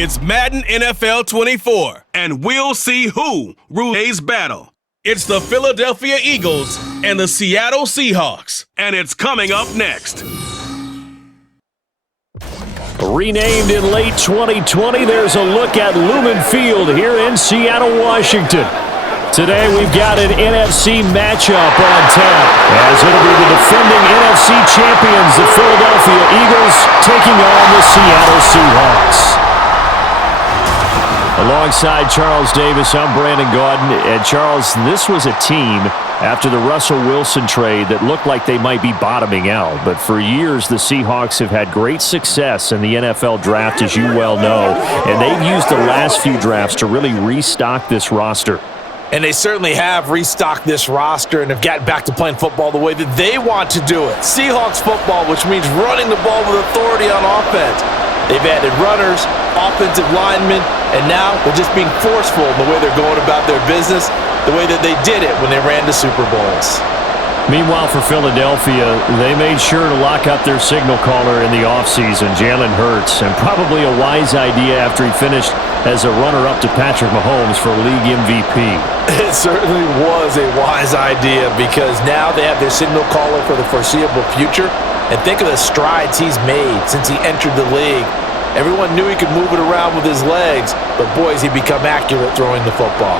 It's Madden NFL 24, and we'll see who rules today's battle. It's the Philadelphia Eagles and the Seattle Seahawks, and it's coming up next. Renamed in late 2020, there's a look at Lumen Field here in Seattle, Washington. Today we've got an NFC matchup on tap, as it'll be the defending NFC champions, the Philadelphia Eagles, taking on the Seattle Seahawks. Alongside Charles Davis, I'm Brandon Gaudin. And Charles, this was a team after the Russell Wilson trade that looked like they might be bottoming out. But for years, the Seahawks have had great success in the NFL draft, as you well know. And they've used the last few drafts to really restock this roster. And they certainly have restocked this roster and have gotten back to playing football the way that they want to do it. Seahawks football, which means running the ball with authority on offense. They've added runners, offensive linemen, and now they're just being forceful in the way they're going about their business, the way that they did it when they ran to Super Bowls. Meanwhile, for Philadelphia, they made sure to lock up their signal caller in the offseason, Jalen Hurts, and probably a wise idea after he finished as a runner-up to Patrick Mahomes for league MVP. It certainly was a wise idea because now they have their signal caller for the foreseeable future. And think of the strides he's made since he entered the league. Everyone knew he could move it around with his legs, but boy, has he become accurate throwing the football.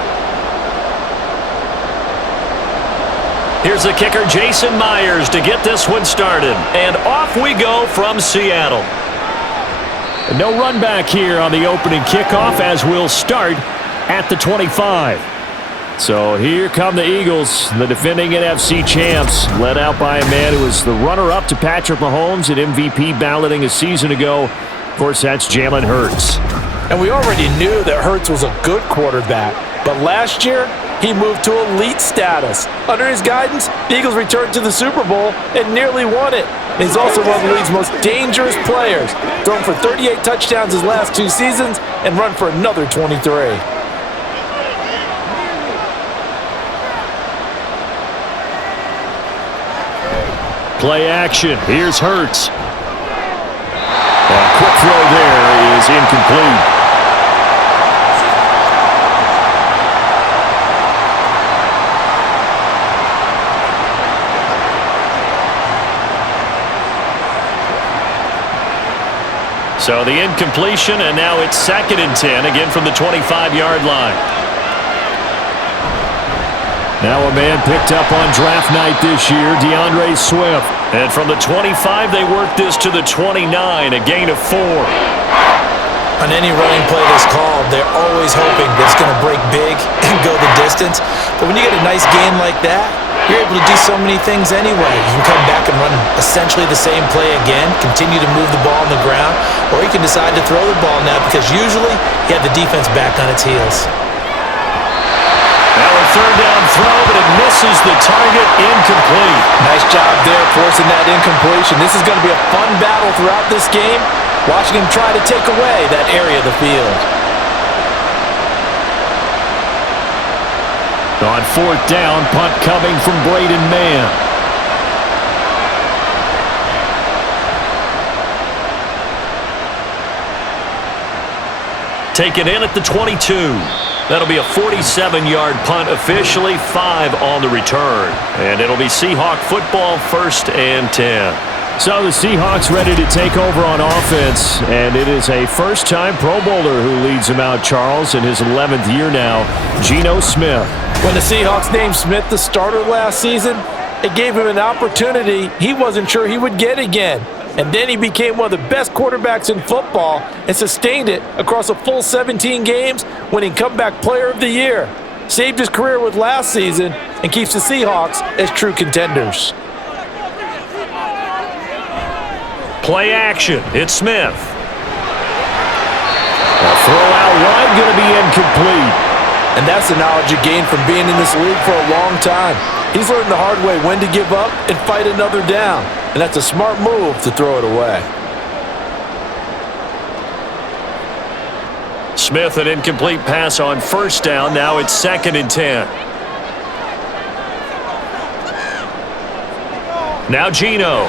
Here's the kicker, Jason Myers, to get this one started. And off we go from Seattle. No run back here on the opening kickoff as we'll start at the 25. So here come the Eagles, the defending NFC champs, led out by a man who was the runner-up to Patrick Mahomes at MVP balloting a season ago. Of course, that's Jalen Hurts. And we already knew that Hurts was a good quarterback, but last year, he moved to elite status. Under his guidance, the Eagles returned to the Super Bowl and nearly won it. And he's also one of the league's most dangerous players, thrown for 38 touchdowns his last 2 seasons and run for another 23. Play action. Here's Hurts. A quick throw there is incomplete. So the incompletion, and now it's 2nd and 10, again from the 25-yard line. Now a man picked up on draft night this year, DeAndre Swift. And from the 25, they worked this to the 29, a gain of 4. On any running play that's called, they're always hoping that it's going to break big and go the distance. But when you get a nice gain like that, you're able to do so many things anyway. You can come back and run essentially the same play again, continue to move the ball on the ground, or you can decide to throw the ball now because usually you have the defense back on its heels. Now a 3rd down throw, but it misses the target, incomplete. Nice job there forcing that incompletion. This is going to be a fun battle throughout this game, watching him try to take away that area of the field. On 4th down, punt coming from Braden Mann. Taken in at the 22. That'll be a 47-yard punt officially, 5 on the return. And it'll be Seahawk football, 1st and 10. So the Seahawks ready to take over on offense, and it is a first-time Pro Bowler who leads them out, Charles, in his 11th year now, Geno Smith. When the Seahawks named Smith the starter last season, it gave him an opportunity he wasn't sure he would get again. And then he became one of the best quarterbacks in football and sustained it across a full 17 games, winning Comeback Player of the Year. Saved his career with last season and keeps the Seahawks as true contenders. Play action. It's Smith. A throw out wide, going to be incomplete. And that's the knowledge you gain from being in this league for a long time. He's learned the hard way when to give up and fight another down. And that's a smart move to throw it away. Smith, an incomplete pass on 1st down. Now it's 2nd and 10. Now Geno.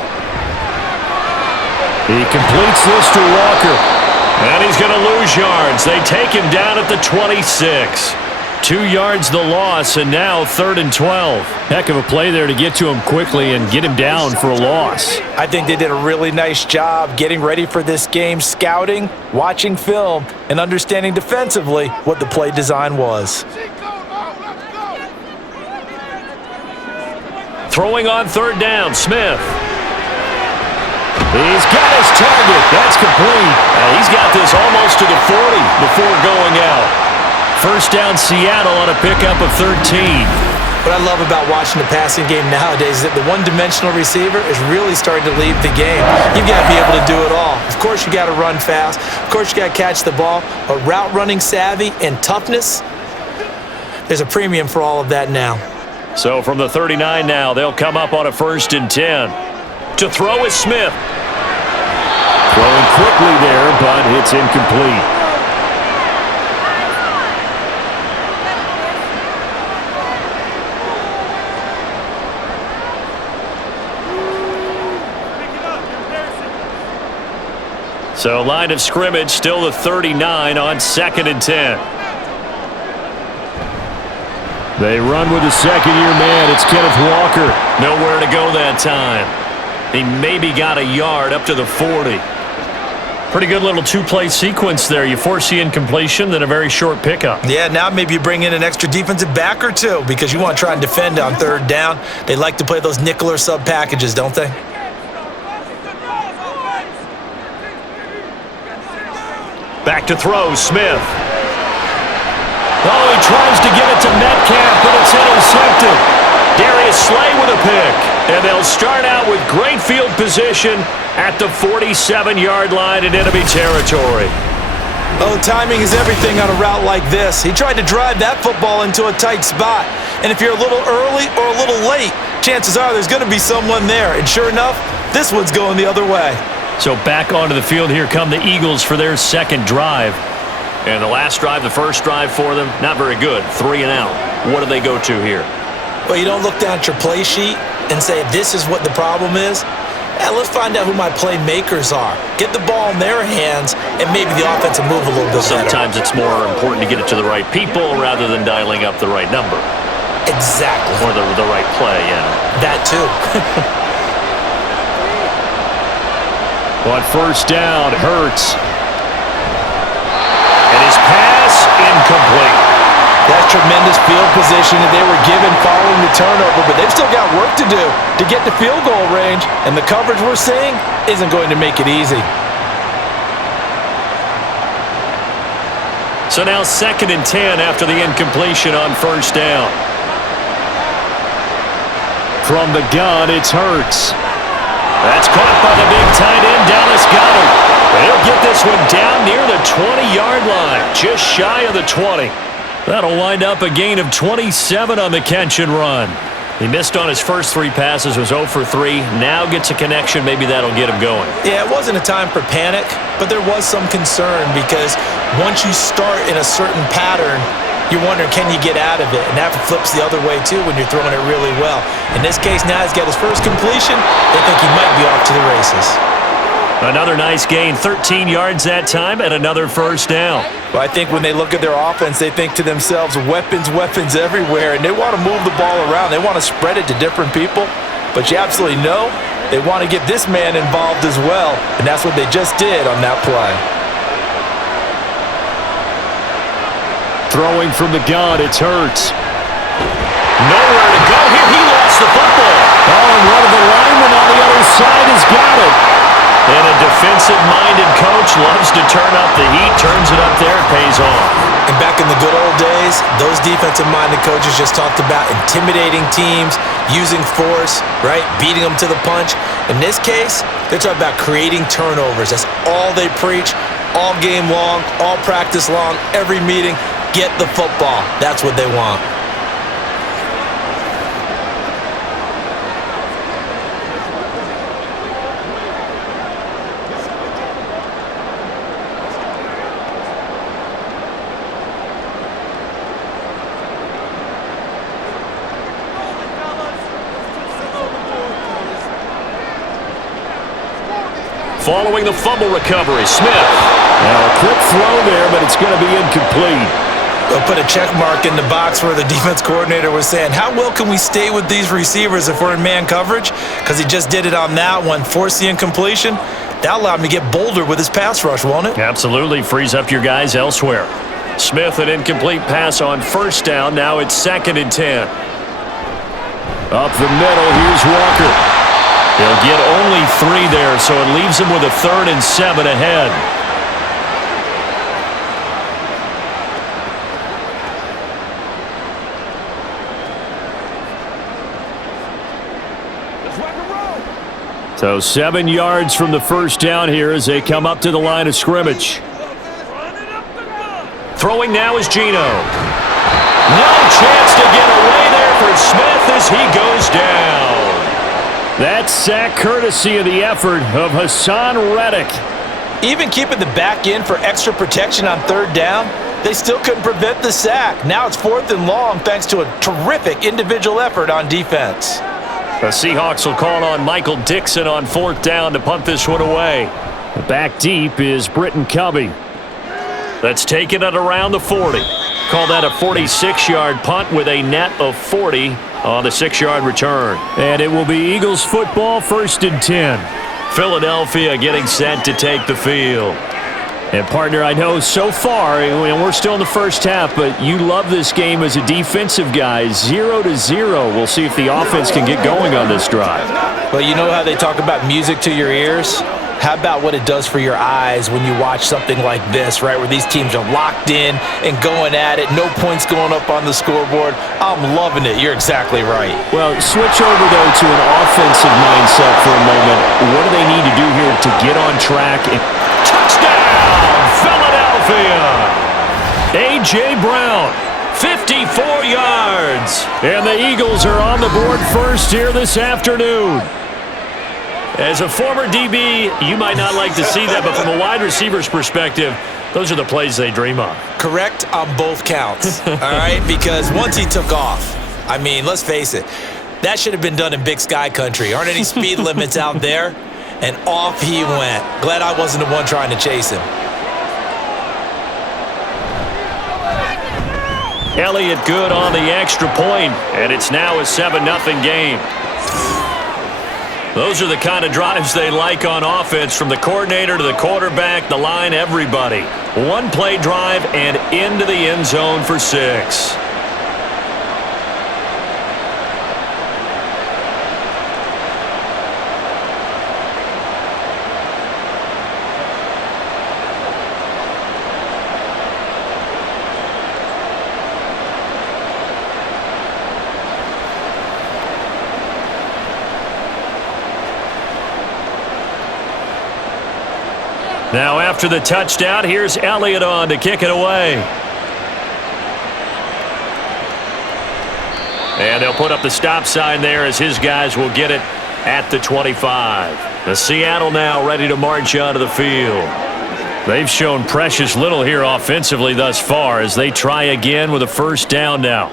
He completes this to Walker. And he's going to lose yards. They take him down at the 26. 2 yards the loss, and now 3rd and 12. Heck of a play there to get to him quickly and get him down for a loss. I think they did a really nice job getting ready for this game, scouting, watching film, and understanding defensively what the play design was. Throwing on 3rd down, Smith. He's got his target. That's complete. He's got this almost to the 40 before going out. 1st down, Seattle on a pickup of 13. What I love about watching the passing game nowadays is that the one-dimensional receiver is really starting to lead the game. You've got to be able to do it all. Of course, you got to run fast. Of course, you got to catch the ball. But route running savvy and toughness, there's a premium for all of that now. So from the 39 now, they'll come up on a 1st and 10. To throw is Smith. Throwing quickly there, but it's incomplete. So line of scrimmage still the 39 on 2nd and 10. They run with the second-year man. It's Kenneth Walker. Nowhere to go that time. He maybe got a yard up to the 40. Pretty good little 2-play sequence there. You force the incompletion, then a very short pickup. Yeah, now maybe you bring in an extra defensive back or two because you want to try and defend on 3rd down. They like to play those nickel or sub packages, don't they? Back to throw, Smith. Oh, he tries to give it to Metcalf, but it's intercepted. Darius Slay with a pick. And they'll start out with great field position at the 47-yard line in enemy territory. Oh, timing is everything on a route like this. He tried to drive that football into a tight spot. And if you're a little early or a little late, chances are there's going to be someone there. And sure enough, this one's going the other way. So back onto the field here come the Eagles for their 2nd drive. And the last drive, the first drive for them, not very good. 3 and out. What do they go to here? Well, you don't look down at your play sheet and say, this is what the problem is. Let's find out who my playmakers are. Get the ball in their hands, and maybe the offense will move a little bit better. Sometimes it's more important to get it to the right people rather than dialing up the right number. Exactly. Or the right play, yeah. That too. On 1st down, Hurts. And his pass incomplete. That's tremendous field position that they were given following the turnover, but they've still got work to do to get to field goal range, and the coverage we're seeing isn't going to make it easy. So now 2nd and 10 after the incompletion on 1st down. From the gun, it's Hurts. That's caught by the big tight end, Dallas Goedert. They'll get this one down near the 20-yard line, just shy of the 20. That'll wind up a gain of 27 on the catch and run. He missed on his first 3 passes, was 0 for 3. Now gets a connection. Maybe that'll get him going. Yeah, it wasn't a time for panic, but there was some concern because once you start in a certain pattern, you're wondering, can you get out of it? And that flips the other way, too, when you're throwing it really well. In this case, now he's got his first completion. They think he might be off to the races. Another nice gain, 13 yards that time, and another 1st down. Well, I think when they look at their offense, they think to themselves, weapons everywhere, and they want to move the ball around. They want to spread it to different people, but you absolutely know they want to get this man involved as well, and that's what they just did on that play. Throwing from the gun, it's Hurts. Nowhere to go here. He lost the football. Oh, and one of the linemen on the other side has got it. And a defensive-minded coach loves to turn up the heat, turns it up there, it pays off. And back in the good old days, those defensive-minded coaches just talked about intimidating teams, using force, right, beating them to the punch. In this case, they're talking about creating turnovers. That's all they preach, all game long, all practice long, every meeting. Get the football. That's what they want. Following the fumble recovery, Smith. Now a quick throw there, but it's going to be incomplete. They'll put a check mark in the box where the defense coordinator was saying, how well can we stay with these receivers if we're in man coverage? Because he just did it on that one, forced the incompletion. That allowed him to get bolder with his pass rush, won't it? Absolutely. Frees up your guys elsewhere. Smith, an incomplete pass on first down. Now it's 2nd and 10. Up the middle, here's Walker. He'll get only 3 there, so it leaves him with a 3rd and 7 ahead. So 7 yards from the first down here as they come up to the line of scrimmage. Throwing now is Geno. No chance to get away there for Smith as he goes down. That sack courtesy of the effort of Hassan Reddick. Even keeping the back end for extra protection on 3rd down, they still couldn't prevent the sack. Now it's 4th and long thanks to a terrific individual effort on defense. The Seahawks will call on Michael Dixon on 4th down to punt this one away. Back deep is Britton Covey. Let's take it at around the 40. Call that a 46-yard punt with a net of 40 on the 6-yard return. And it will be Eagles football, 1st and 10. Philadelphia getting set to take the field. And, partner, I know so far, we're still in the first half, but you love this game as a defensive guy. 0-0. We'll see if the offense can get going on this drive. Well, you know how they talk about music to your ears? How about what it does for your eyes when you watch something like this, right, where these teams are locked in and going at it, no points going up on the scoreboard? I'm loving it. You're exactly right. Well, switch over, though, to an offensive mindset for a moment. What do they need to do here to get on track? Touchdown, Philadelphia! A.J. Brown, 54 yards. And the Eagles are on the board first here this afternoon. As a former DB, you might not like to see that, but from a wide receiver's perspective, those are the plays they dream of. Correct on both counts, all right? Because once he took off, I mean, let's face it, that should have been done in Big Sky country. Aren't any speed limits out there? And off he went. Glad I wasn't the one trying to chase him. Elliott good on the extra point, and it's now a 7-0 game. Those are the kind of drives they like on offense, from the coordinator to the quarterback, the line, everybody. One-play drive and into the end zone for 6. Now after the touchdown, here's Elliott on to kick it away. And they'll put up the stop sign there as his guys will get it at the 25. The Seattle now ready to march onto the field. They've shown precious little here offensively thus far as they try again with a first down now.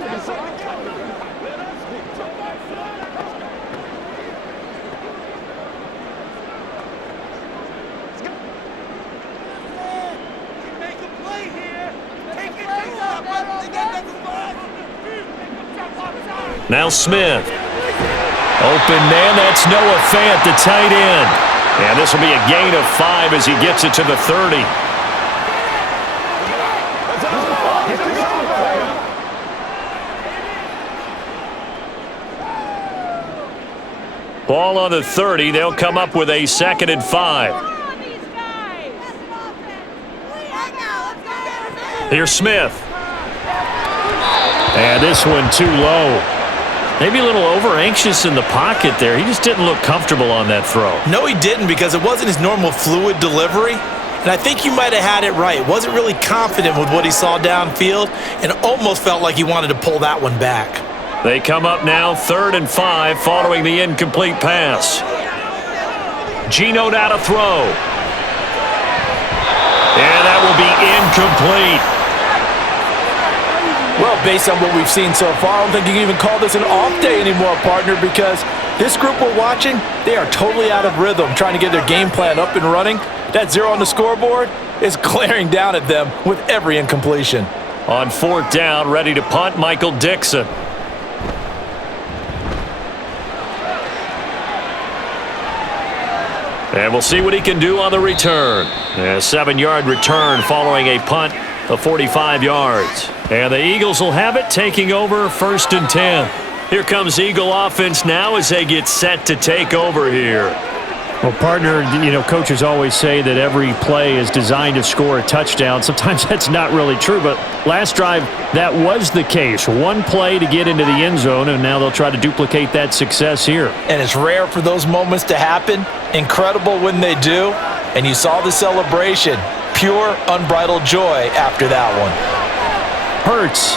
Now Smith. Open man, that's Noah Fant, the tight end. And this will be a gain of 5 as he gets it to the 30. Ball on the 30. They'll come up with a 2nd and 5. Here's Smith. And this one too low. Maybe a little over-anxious in the pocket there. He just didn't look comfortable on that throw. No, he didn't, because it wasn't his normal fluid delivery. And I think you might have had it right. Wasn't really confident with what he saw downfield and almost felt like he wanted to pull that one back. They come up now 3rd and 5 following the incomplete pass. Geno now to throw. And that will be incomplete. Well, based on what we've seen so far, I don't think you can even call this an off day anymore, partner, because this group we're watching, they are totally out of rhythm, trying to get their game plan up and running. That 0 on the scoreboard, is glaring down at them with every incompletion. On 4th down, ready to punt, Michael Dixon. And we'll see what he can do on the return. A 7-yard return following a punt of 45 yards. And the Eagles will have it, taking over 1st and 10. Here comes Eagle offense now as they get set to take over here. Well, partner, coaches always say that every play is designed to score a touchdown. Sometimes that's not really true, but last drive, that was the case. One play to get into the end zone, and now they'll try to duplicate that success here. And it's rare for those moments to happen. Incredible when they do. And you saw the celebration. Pure, unbridled joy after that one. Hurts.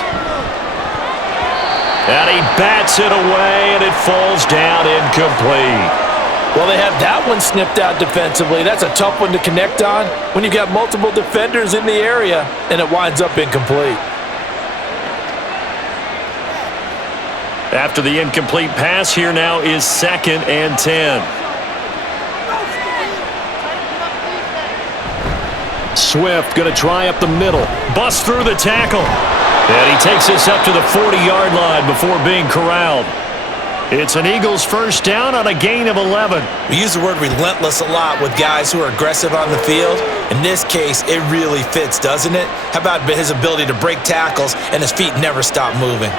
And he bats it away, and it falls down incomplete. Well, they have that one snipped out defensively. That's a tough one to connect on when you've got multiple defenders in the area, and it winds up incomplete. After the incomplete pass, here now is 2nd and 10. Swift going to try up the middle. Busts through the tackle. And he takes this up to the 40-yard line before being corralled. It's an Eagles 1st down on a gain of 11. We use the word relentless a lot with guys who are aggressive on the field. In this case, it really fits, doesn't it? How about his ability to break tackles and his feet never stop moving?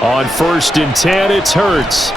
On 1st and 10, it's Hurts.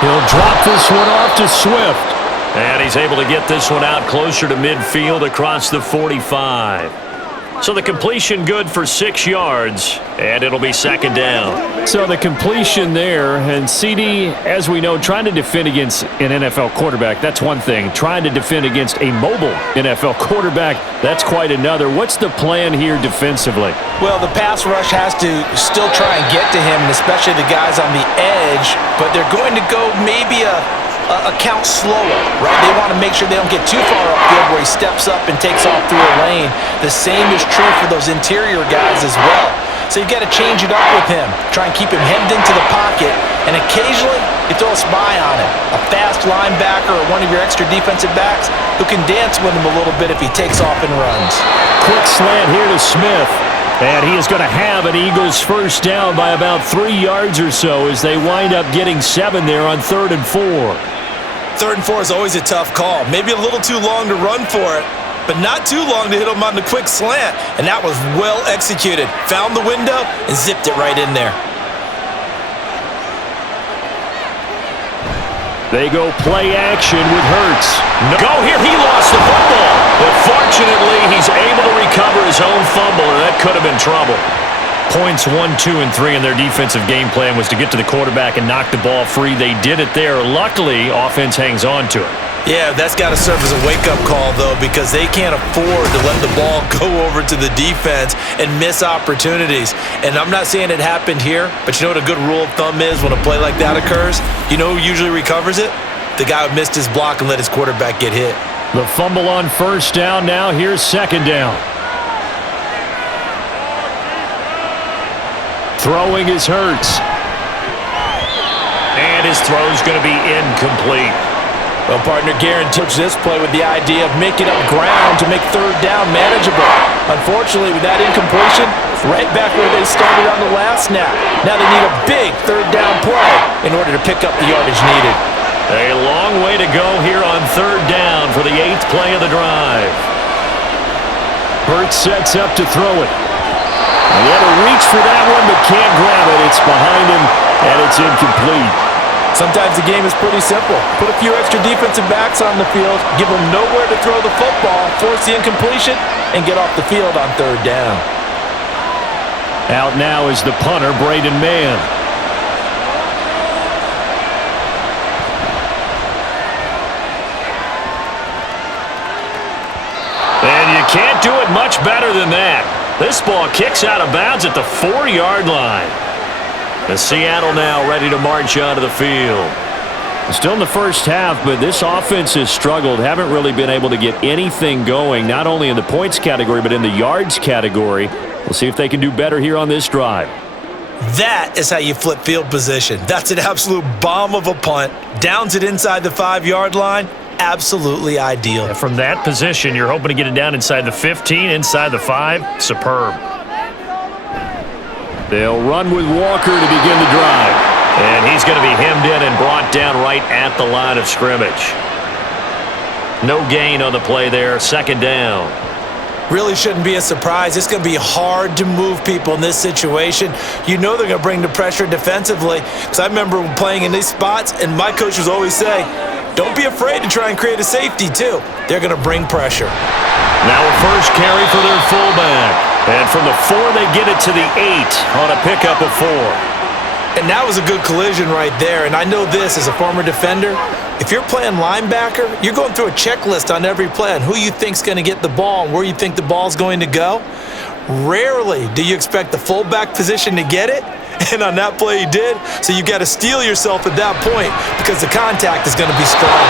He'll drop this one off to Swift. And he's able to get this one out closer to midfield across the 45. So the completion good for 6 yards, and it'll be 2nd down. So the completion there, and CD, as we know, trying to defend against an NFL quarterback, that's one thing. Trying to defend against a mobile NFL quarterback, that's quite another. What's the plan here defensively? Well, the pass rush has to still try and get to him, and especially the guys on the edge, but they're going to go maybe a count slower, right? They want to make sure they don't get too far upfield where he steps up and takes off through a lane. The same is true for those interior guys as well. So you've got to change it up with him. Try and keep him hemmed into the pocket, and occasionally you throw a spy on him. A fast linebacker or one of your extra defensive backs who can dance with him a little bit if he takes off and runs. Quick slant here to Smith. And he is going to have an Eagles 1st down by about 3 yards or so as they wind up getting 7 there on 3rd and 4. 3rd and 4 is always a tough call. Maybe a little too long to run for it, but not too long to hit him on the quick slant. And that was well executed. Found the window and zipped it right in there. They go play action with Hurts. Go here, he lost the football. But fortunately, he's able to recover his own fumble, and that could have been trouble. Points 1, 2, and 3 in their defensive game plan was to get to the quarterback and knock the ball free. They did it there. Luckily, offense hangs on to it. Yeah, that's got to serve as a wake-up call, though, because they can't afford to let the ball go over to the defense and miss opportunities. And I'm not saying it happened here, but you know what a good rule of thumb is when a play like that occurs? You know who usually recovers it? The guy who missed his block and let his quarterback get hit. The fumble on 1st down now. Here's 2nd down. Throwing is Hurts. And his throw's going to be incomplete. Well, partner, guarantees this play with the idea of making up ground to make 3rd down manageable. Unfortunately, with that incompletion, right back where they started on the last snap. Now they need a big 3rd down play in order to pick up the yardage needed. A long way to go here on 3rd down for the 8th play of the drive. Hurts sets up to throw it. He had to reach for that one, but can't grab it. It's behind him, and it's incomplete. Sometimes the game is pretty simple. Put a few extra defensive backs on the field, give them nowhere to throw the football, force the incompletion, and get off the field on 3rd down. Out now is the punter, Braden Mann. And you can't do it much better than that. This ball kicks out of bounds at the 4-yard line. The Seattle now ready to march onto the field. Still in the first half, but this offense has struggled. Haven't really been able to get anything going, not only in the points category, but in the yards category. We'll see if they can do better here on this drive. That is how you flip field position. That's an absolute bomb of a punt. Downs it inside the 5-yard line. Absolutely ideal. From that position, you're hoping to get it down inside the 15, inside the 5. Superb. They'll run with Walker to begin the drive. And he's going to be hemmed in and brought down right at the line of scrimmage. No gain on the play there. Second down. Really shouldn't be a surprise. It's going to be hard to move people in this situation. You know they're going to bring the pressure defensively. Because I remember playing in these spots, and my coaches always say, don't be afraid to try and create a safety, too. They're going to bring pressure. Now a first carry for their fullback. And from the 4, they get it to the 8 on a pickup of 4. And that was a good collision right there. And I know this as a former defender. If you're playing linebacker, you're going through a checklist on every play on who you think's going to get the ball and where you think the ball's going to go. Rarely do you expect the fullback position to get it. And on that play he did. So you got to steel yourself at that point because the contact is going to be strong.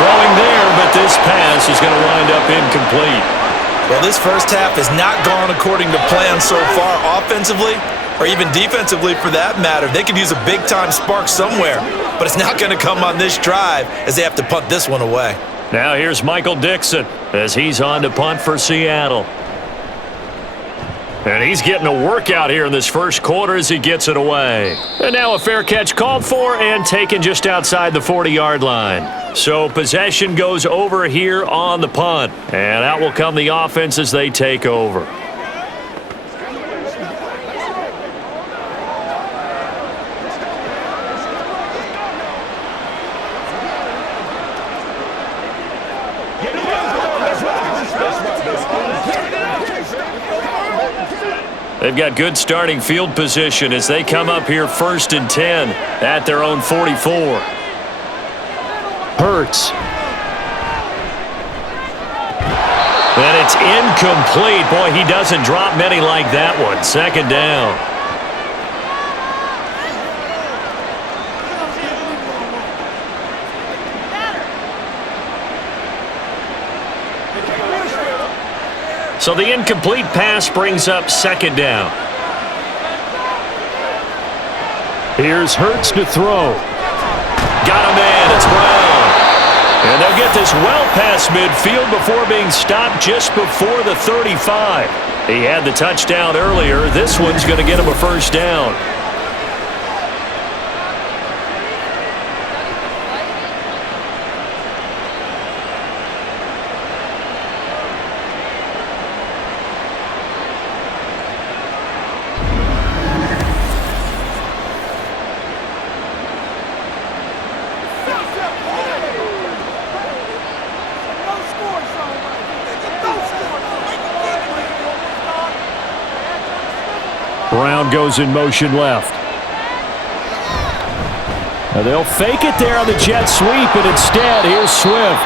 Throwing there, but this pass is going to wind up incomplete. Well, this first half has not gone according to plan so far offensively. Or even defensively for that matter. They could use a big-time spark somewhere, but it's not going to come on this drive as they have to punt this one away. Now here's Michael Dixon as he's on to punt for Seattle. And he's getting a workout here in this first quarter as he gets it away. And now a fair catch called for and taken just outside the 40-yard line. So possession goes over here on the punt. And out will come the offense as they take over. They've got good starting field position as they come up here 1st and 10 at their own 44. Hurts. And it's incomplete. Boy, he doesn't drop many like that one. Second down. So the incomplete pass brings up second down. Here's Hurts to throw. Got a man. It's Brown. And they'll get this well past midfield before being stopped just before the 35. He had the touchdown earlier. This one's going to get him a first down. Brown goes in motion left. Now they'll fake it there on the jet sweep, and instead, here's Swift.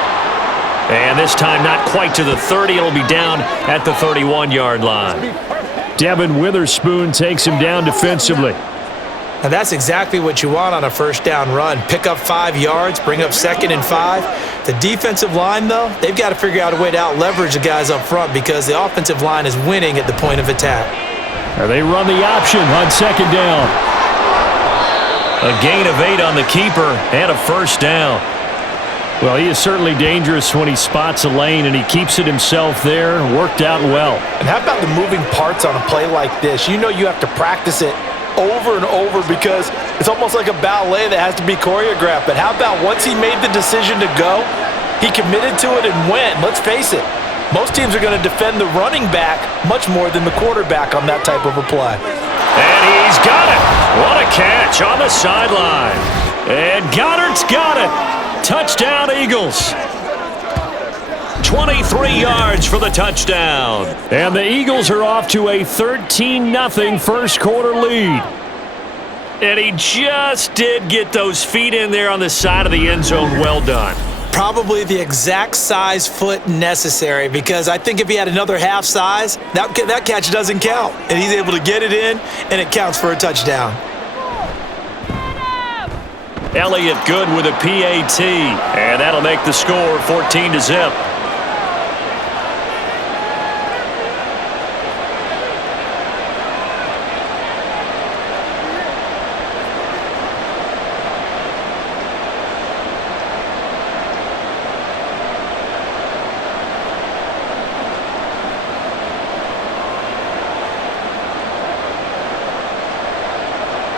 And this time not quite to the 30. It'll be down at the 31-yard line. Devin Witherspoon takes him down defensively. Now that's exactly what you want on a first down run. Pick up 5 yards, bring up 2nd and 5. The defensive line, though, they've got to figure out a way to out-leverage the guys up front because the offensive line is winning at the point of attack. Now they run the option on second down. A gain of 8 on the keeper and a first down. Well, he is certainly dangerous when he spots a lane, and he keeps it himself there. Worked out well. And how about the moving parts on a play like this? You know you have to practice it over and over because it's almost like a ballet that has to be choreographed. But how about once he made the decision to go, he committed to it and went. Let's face it, most teams are going to defend the running back much more than the quarterback on that type of a play. And he's got it. What a catch on the sideline. And Goddard's got it. Touchdown, Eagles. 23 yards for the touchdown. And the Eagles are off to a 13-0 first quarter lead. And he just did get those feet in there on the side of the end zone. Well done. Probably the exact size foot necessary because I think if he had another half size, that catch doesn't count. And he's able to get it in, and it counts for a touchdown. Elliott good with a PAT, and that'll make the score 14-0.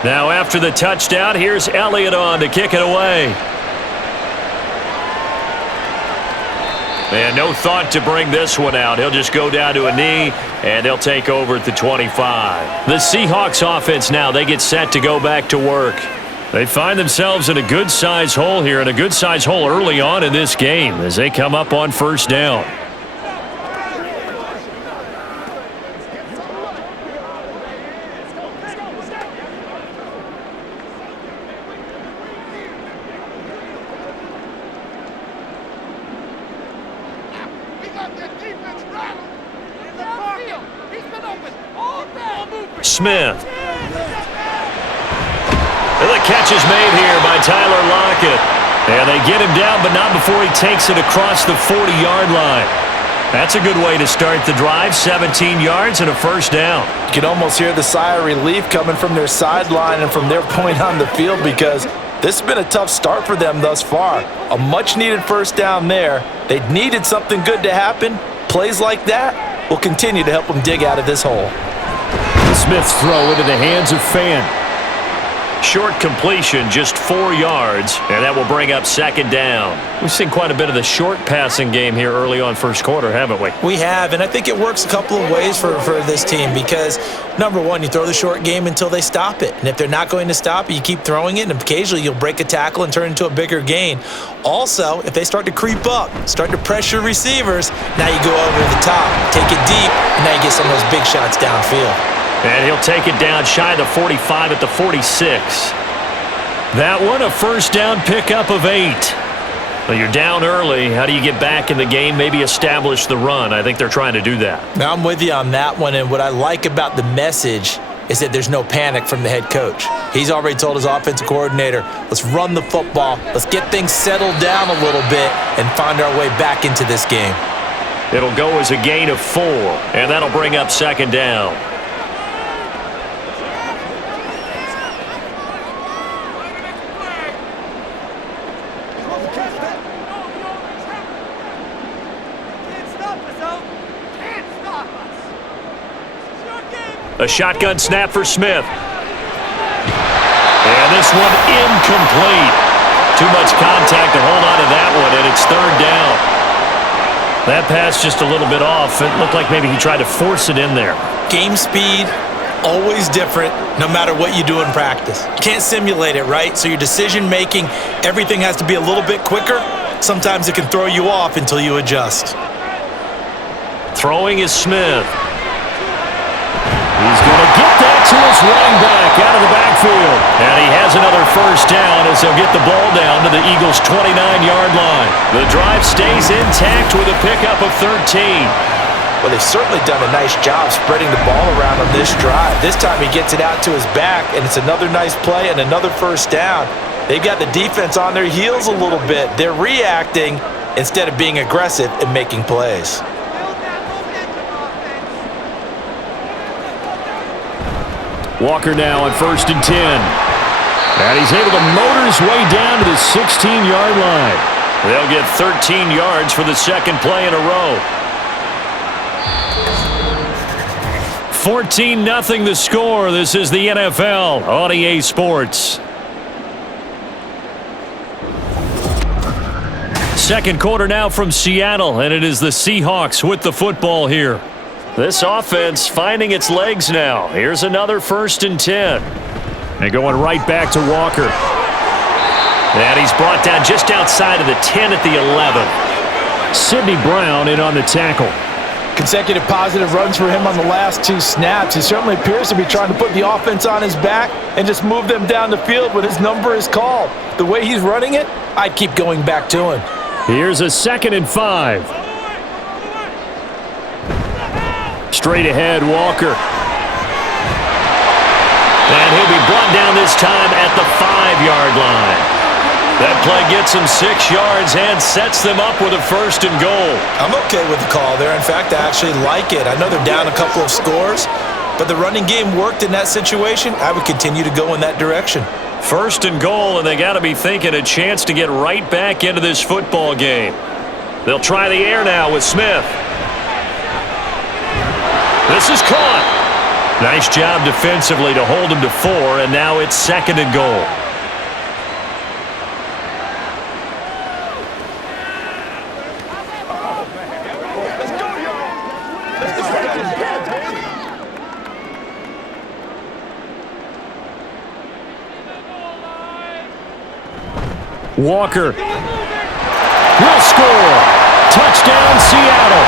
Now after the touchdown, here's Elliott on to kick it away. And no thought to bring this one out. He'll just go down to a knee, and they'll take over at the 25. The Seahawks offense now, they get set to go back to work. They find themselves in a good-size hole here, and a good-size hole early on in this game as they come up on first down. Smith. And the catch is made here by Tyler Lockett. And they get him down, but not before he takes it across the 40-yard line. That's a good way to start the drive, 17 yards and a first down. You can almost hear the sigh of relief coming from their sideline and from their point on the field because this has been a tough start for them thus far. A much-needed first down there. They needed something good to happen. Plays like that will continue to help them dig out of this hole. Smith's throw into the hands of Fan. Short completion, just 4 yards, and that will bring up second down. We've seen quite a bit of the short passing game here early on first quarter, haven't we? We have, and I think it works a couple of ways for this team because, number one, you throw the short game until they stop it. And if they're not going to stop it, you keep throwing it, and occasionally you'll break a tackle and turn it into a bigger gain. Also, if they start to creep up, start to pressure receivers, now you go over the top, take it deep, and now you get some of those big shots downfield. And he'll take it down shy of the 45 at the 46. That one, a first down pickup of 8. Well, you're down early. How do you get back in the game, maybe establish the run? I think they're trying to do that. Now, I'm with you on that one, and what I like about the message is that there's no panic from the head coach. He's already told his offensive coordinator, let's run the football, let's get things settled down a little bit and find our way back into this game. It'll go as a gain of 4, and that'll bring up second down. A shotgun snap for Smith. And this one incomplete. Too much contact to hold on to that one, and it's third down. That pass just a little bit off. It looked like maybe he tried to force it in there. Game speed, always different, no matter what you do in practice. You can't simulate it, right? So your decision-making, everything has to be a little bit quicker. Sometimes it can throw you off until you adjust. Throwing is Smith. He's going to get that to his running back out of the backfield. And he has another first down as they'll get the ball down to the Eagles' 29-yard line. The drive stays intact with a pickup of 13. Well, they've certainly done a nice job spreading the ball around on this drive. This time he gets it out to his back, and it's another nice play and another first down. They've got the defense on their heels a little bit. They're reacting instead of being aggressive and making plays. Walker now on 1st and 10. And he's able to motor his way down to the 16-yard line. They'll get 13 yards for the second play in a row. 14-0 the score. This is the NFL on EA Sports. Second quarter now from Seattle, and it is the Seahawks with the football here. This offense finding its legs now. Here's another 1st and 10. And going right back to Walker. And he's brought down just outside of the 10 at the 11. Sidney Brown in on the tackle. Consecutive positive runs for him on the last 2 snaps. He certainly appears to be trying to put the offense on his back and just move them down the field when his number is called. The way he's running it, I'd keep going back to him. Here's a 2nd and 5. Straight ahead, Walker. And he'll be brought down this time at the 5-yard line. That play gets him 6 yards and sets them up with a 1st and goal. I'm okay with the call there. In fact, I actually like it. I know they're down a couple of scores, but the running game worked in that situation. I would continue to go in that direction. 1st and goal, and they got to be thinking a chance to get right back into this football game. They'll try the air now with Smith. This is caught. Nice job defensively to hold him to 4, and now it's 2nd and goal. Walker will score. Touchdown, Seattle.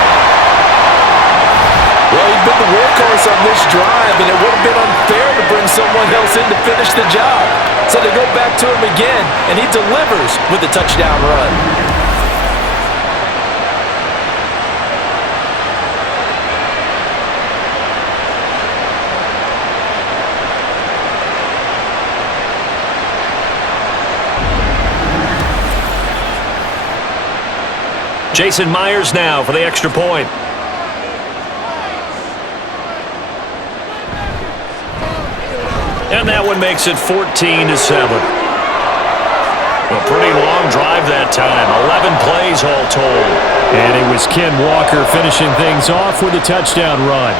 Well, he's been the workhorse on this drive, and it would have been unfair to bring someone else in to finish the job. So they go back to him again, and he delivers with a touchdown run. Jason Myers now for the extra point. And that one makes it 14-7. A pretty long drive that time. 11 plays all told. And it was Ken Walker finishing things off with a touchdown run.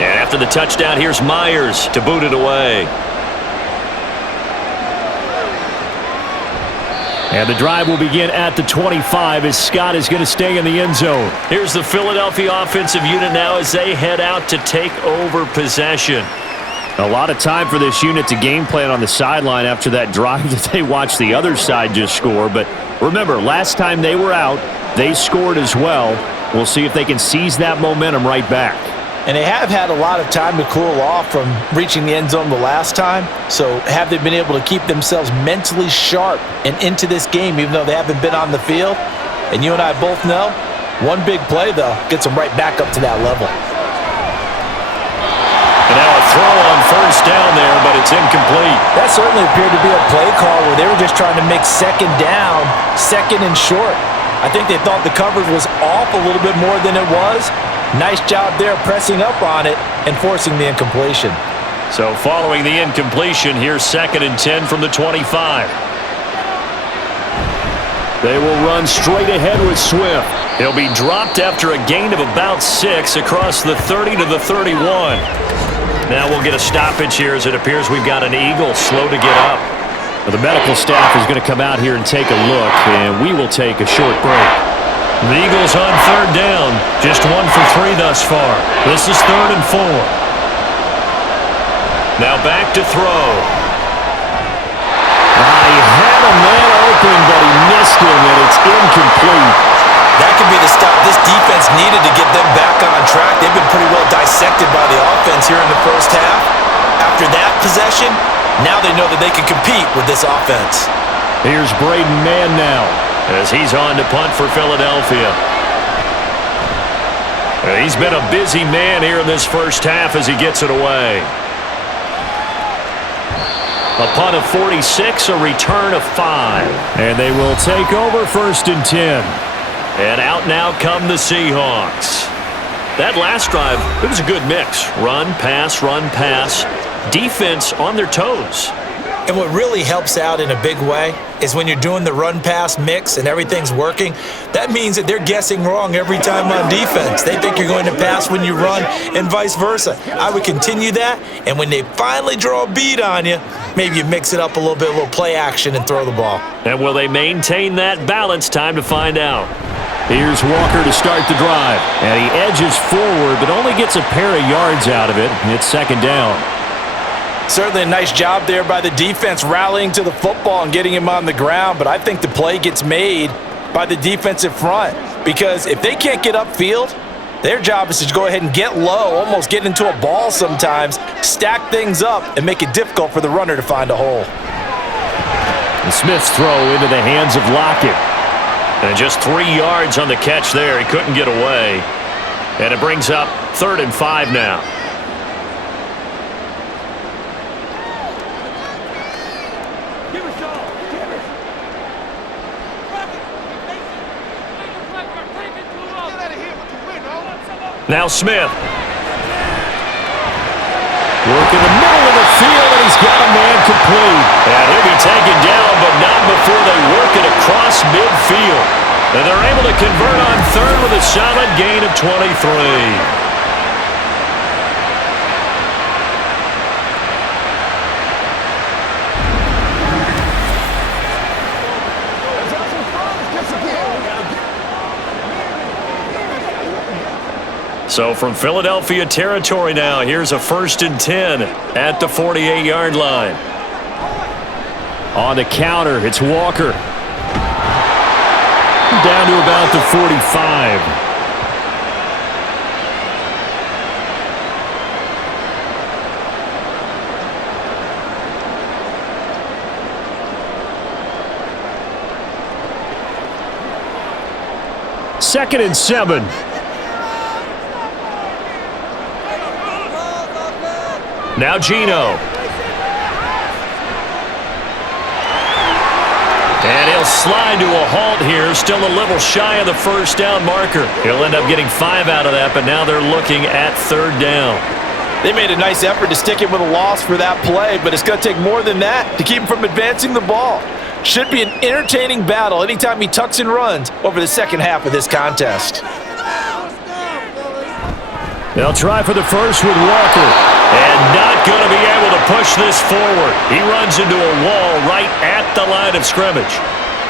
After the touchdown, here's Myers to boot it away. And the drive will begin at the 25 as Scott is going to stay in the end zone. Here's the Philadelphia offensive unit now as they head out to take over possession. A lot of time for this unit to game plan on the sideline after that drive that they watched the other side just score. But remember, last time they were out, they scored as well. We'll see if they can seize that momentum right back. And they have had a lot of time to cool off from reaching the end zone the last time. So have they been able to keep themselves mentally sharp and into this game, even though they haven't been on the field? And you and I both know, one big play, though, gets them right back up to that level. And now a throw on first down there, but it's incomplete. That certainly appeared to be a play call where they were just trying to make second down, second and short. I think they thought the coverage was off a little bit more than it was. Nice job there pressing up on it and forcing the incompletion. So following the incompletion, here's 2nd and 10 from the 25. They will run straight ahead with Swift. He'll be dropped after a gain of about 6 across the 30 to the 31. Now we'll get a stoppage here as it appears we've got an Eagle slow to get up. Well, the medical staff is going to come out here and take a look, and we will take a short break. The Eagles on 3rd down. Just 1 for 3 thus far. This is 3rd and 4. Now back to throw. He had a man open, but he missed him, and it's incomplete. That could be the stop this defense needed to get them back on track. They've been pretty well dissected by the offense here in the first half. After that possession, now they know that they can compete with this offense. Here's Braden Mann now, as he's on to punt for Philadelphia. He's been a busy man here in this first half as he gets it away. A punt of 46, a return of 5. And they will take over 1st and 10. And out now come the Seahawks. That last drive, it was a good mix. Run, pass, defense on their toes. And what really helps out in a big way is when you're doing the run-pass mix and everything's working, that means that they're guessing wrong every time on defense. They think you're going to pass when you run and vice versa. I would continue that, and when they finally draw a beat on you, maybe you mix it up a little bit, a little play action and throw the ball. And will they maintain that balance? Time to find out. Here's Walker to start the drive. And he edges forward, but only gets a pair of yards out of it. It's 2nd down. Certainly a nice job there by the defense rallying to the football and getting him on the ground, but I think the play gets made by the defensive front because if they can't get upfield, their job is to go ahead and get low, almost get into a ball sometimes, stack things up, and make it difficult for the runner to find a hole. And Smith's throw into the hands of Lockett. And just 3 yards on the catch there. He couldn't get away. And it brings up 3rd and 5 now. Now Smith. Work in the middle of the field, and he's got a man complete. And he'll be taken down, but not before they work it across midfield. And they're able to convert on third with a solid gain of 23. So from Philadelphia territory now, here's a 1st and 10 at the 48-yard line. On the counter, it's Walker. Down to about the 45. Second and 7. Now Geno. And he'll slide to a halt here, still a little shy of the first down marker. He'll end up getting 5 out of that, but now they're looking at 3rd down. They made a nice effort to stick him with a loss for that play, but it's going to take more than that to keep him from advancing the ball. Should be an entertaining battle anytime he tucks and runs over the second half of this contest. They'll try for the first with Walker. And not going to be able to push this forward. He runs into a wall right at the line of scrimmage.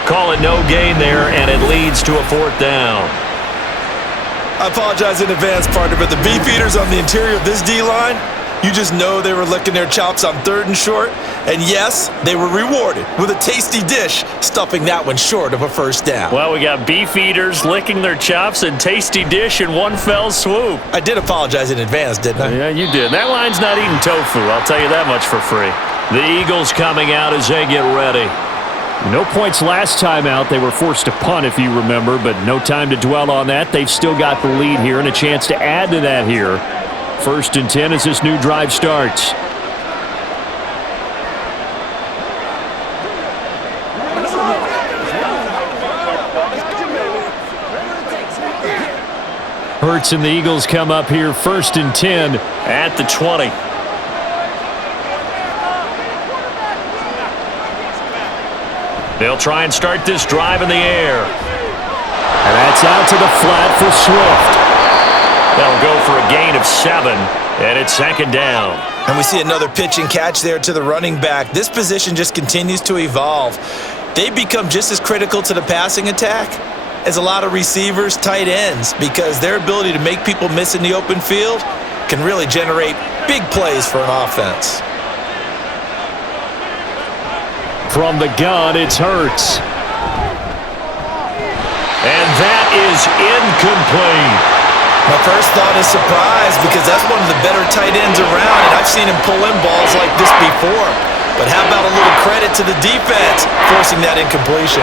Call it no gain there, and it leads to a 4th down. I apologize in advance, partner, but the beefeaters on the interior of this D-line, you just know they were licking their chops on 3rd and short. And yes, they were rewarded with a tasty dish, stuffing that one short of a 1st down. Well, we got beef eaters licking their chops and tasty dish in one fell swoop. I did apologize in advance, didn't I? Yeah, you did. That line's not eating tofu, I'll tell you that much for free. The Eagles coming out as they get ready. No points last time out. They were forced to punt, if you remember, but no time to dwell on that. They've still got the lead here and a chance to add to that here. 1st and 10 as this new drive starts. Hurts and the Eagles come up here 1st and 10 at the 20. They'll try and start this drive in the air. And that's out to the flat for Swift. They'll go for a gain of 7, and it's 2nd down. And we see another pitch and catch there to the running back. This position just continues to evolve. They've become just as critical to the passing attack as a lot of receivers, tight ends, because their ability to make people miss in the open field can really generate big plays for an offense. From the gun, it's Hurts. And that is incomplete. My first thought is surprise, because that's one of the better tight ends around, and I've seen him pull in balls like this before. But how about a little credit to the defense forcing that incompletion?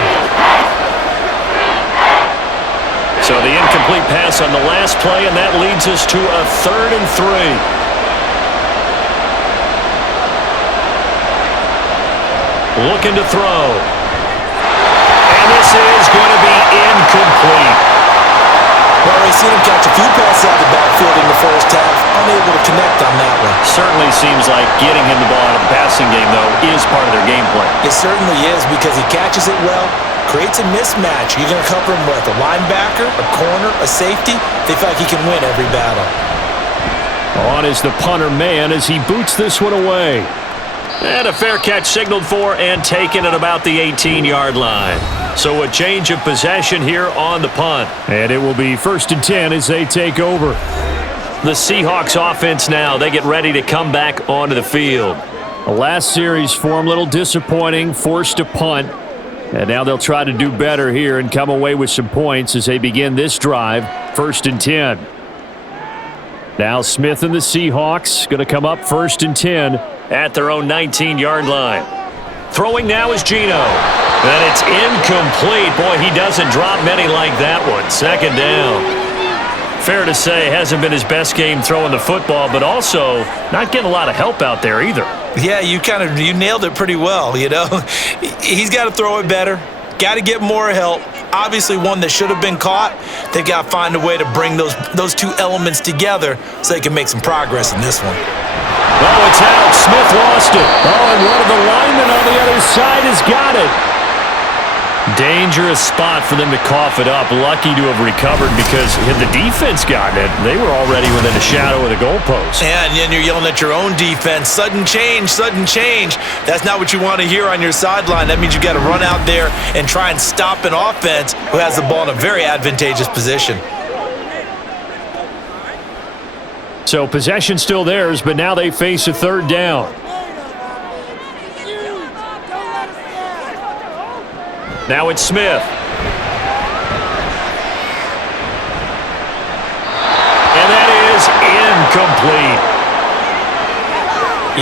So the incomplete pass on the last play, and that leads us to a 3rd and 3. Looking to throw. And this is going to be incomplete. Well, we've seen him catch a few passes out of the backfield in the first half, unable to connect on that one. Certainly seems like getting him the ball out of the passing game, though, is part of their game plan. It certainly is, because he catches it well, creates a mismatch. You're going to cover him with a linebacker, a corner, a safety. They feel like he can win every battle. On is the punter man as he boots this one away. And a fair catch signaled for and taken at about the 18-yard line. So a change of possession here on the punt. And it will be 1st and 10 as they take over. The Seahawks offense now, they get ready to come back onto the field. The last series for them, a little disappointing, forced to punt. And now they'll try to do better here and come away with some points as they begin this drive, 1st and 10. Now Smith and the Seahawks going to come up 1st and 10 at their own 19-yard line. Throwing now is Geno. And it's incomplete. Boy, he doesn't drop many like that one. 2nd down. Fair to say, hasn't been his best game throwing the football, but also not getting a lot of help out there either. Yeah, you nailed it pretty well, you know. He's got to throw it better, got to get more help, obviously one that should have been caught. They've got to find a way to bring those two elements together so they can make some progress in this one. Oh, it's out. Smith lost it. Oh, and one of the linemen on the other side has got it. Dangerous spot for them to cough it up. Lucky to have recovered because had the defense gotten it, they were already within a shadow of the goalpost. Yeah, and then you're yelling at your own defense. Sudden change, sudden change. That's not what you want to hear on your sideline. That means you got to run out there and try and stop an offense who has the ball in a very advantageous position. So possession still theirs, but now they face a third down. Now it's Smith. And that is incomplete.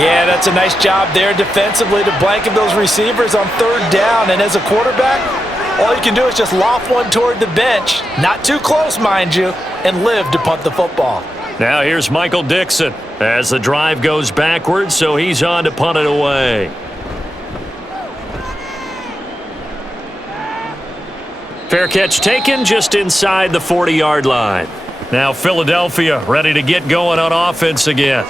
Yeah, that's a nice job there defensively to blanket those receivers on third down. And as a quarterback, all you can do is just loft one toward the bench, not too close, mind you, and live to punt the football. Now here's Michael Dixon as the drive goes backwards, so he's on to punt it away. Fair catch taken just inside the 40-yard line. Now Philadelphia ready to get going on offense again.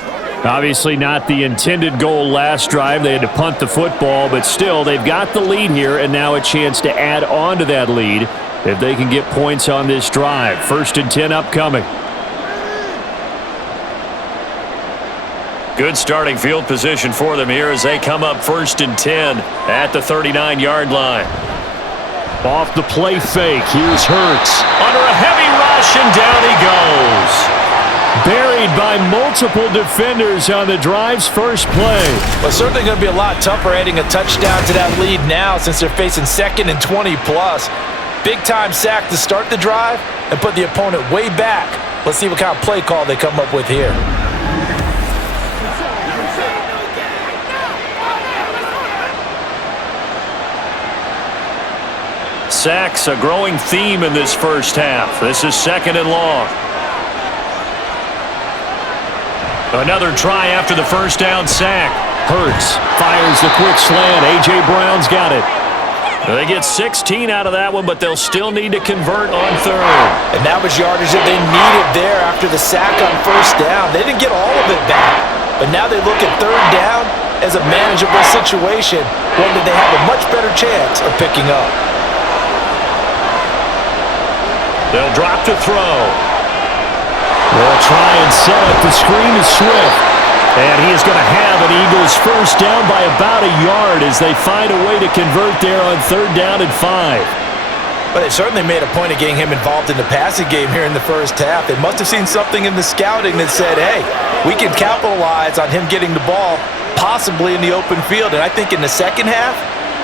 Obviously not the intended goal last drive. They had to punt the football, but still they've got the lead here and now a chance to add on to that lead if they can get points on this drive. 1st and 10 upcoming. Good starting field position for them here as they come up 1st and 10 at the 39-yard line. Off the play fake, here's Hurts. Under a heavy rush, and down he goes. Buried by multiple defenders on the drive's first play. Well, it's certainly going to be a lot tougher adding a touchdown to that lead now since they're facing 2nd and 20+. Big-time sack to start the drive and put the opponent way back. Let's see what kind of play call they come up with here. Sacks, a growing theme in this first half. This is 2nd and long. Another try after the first down sack. Hurts fires the quick slant. A.J. Brown's got it. They get 16 out of that one, but they'll still need to convert on 3rd. And that was yardage that they needed there after the sack on 1st down. They didn't get all of it back, but now they look at 3rd down as a manageable situation, one that they have a much better chance of picking up. They'll drop to throw. They'll try and set up the screen to Swift. And he is going to have an Eagles first down by about a yard as they find a way to convert there on 3rd down and 5. But they certainly made a point of getting him involved in the passing game here in the first half. They must have seen something in the scouting that said, hey, we can capitalize on him getting the ball possibly in the open field. And I think in the second half,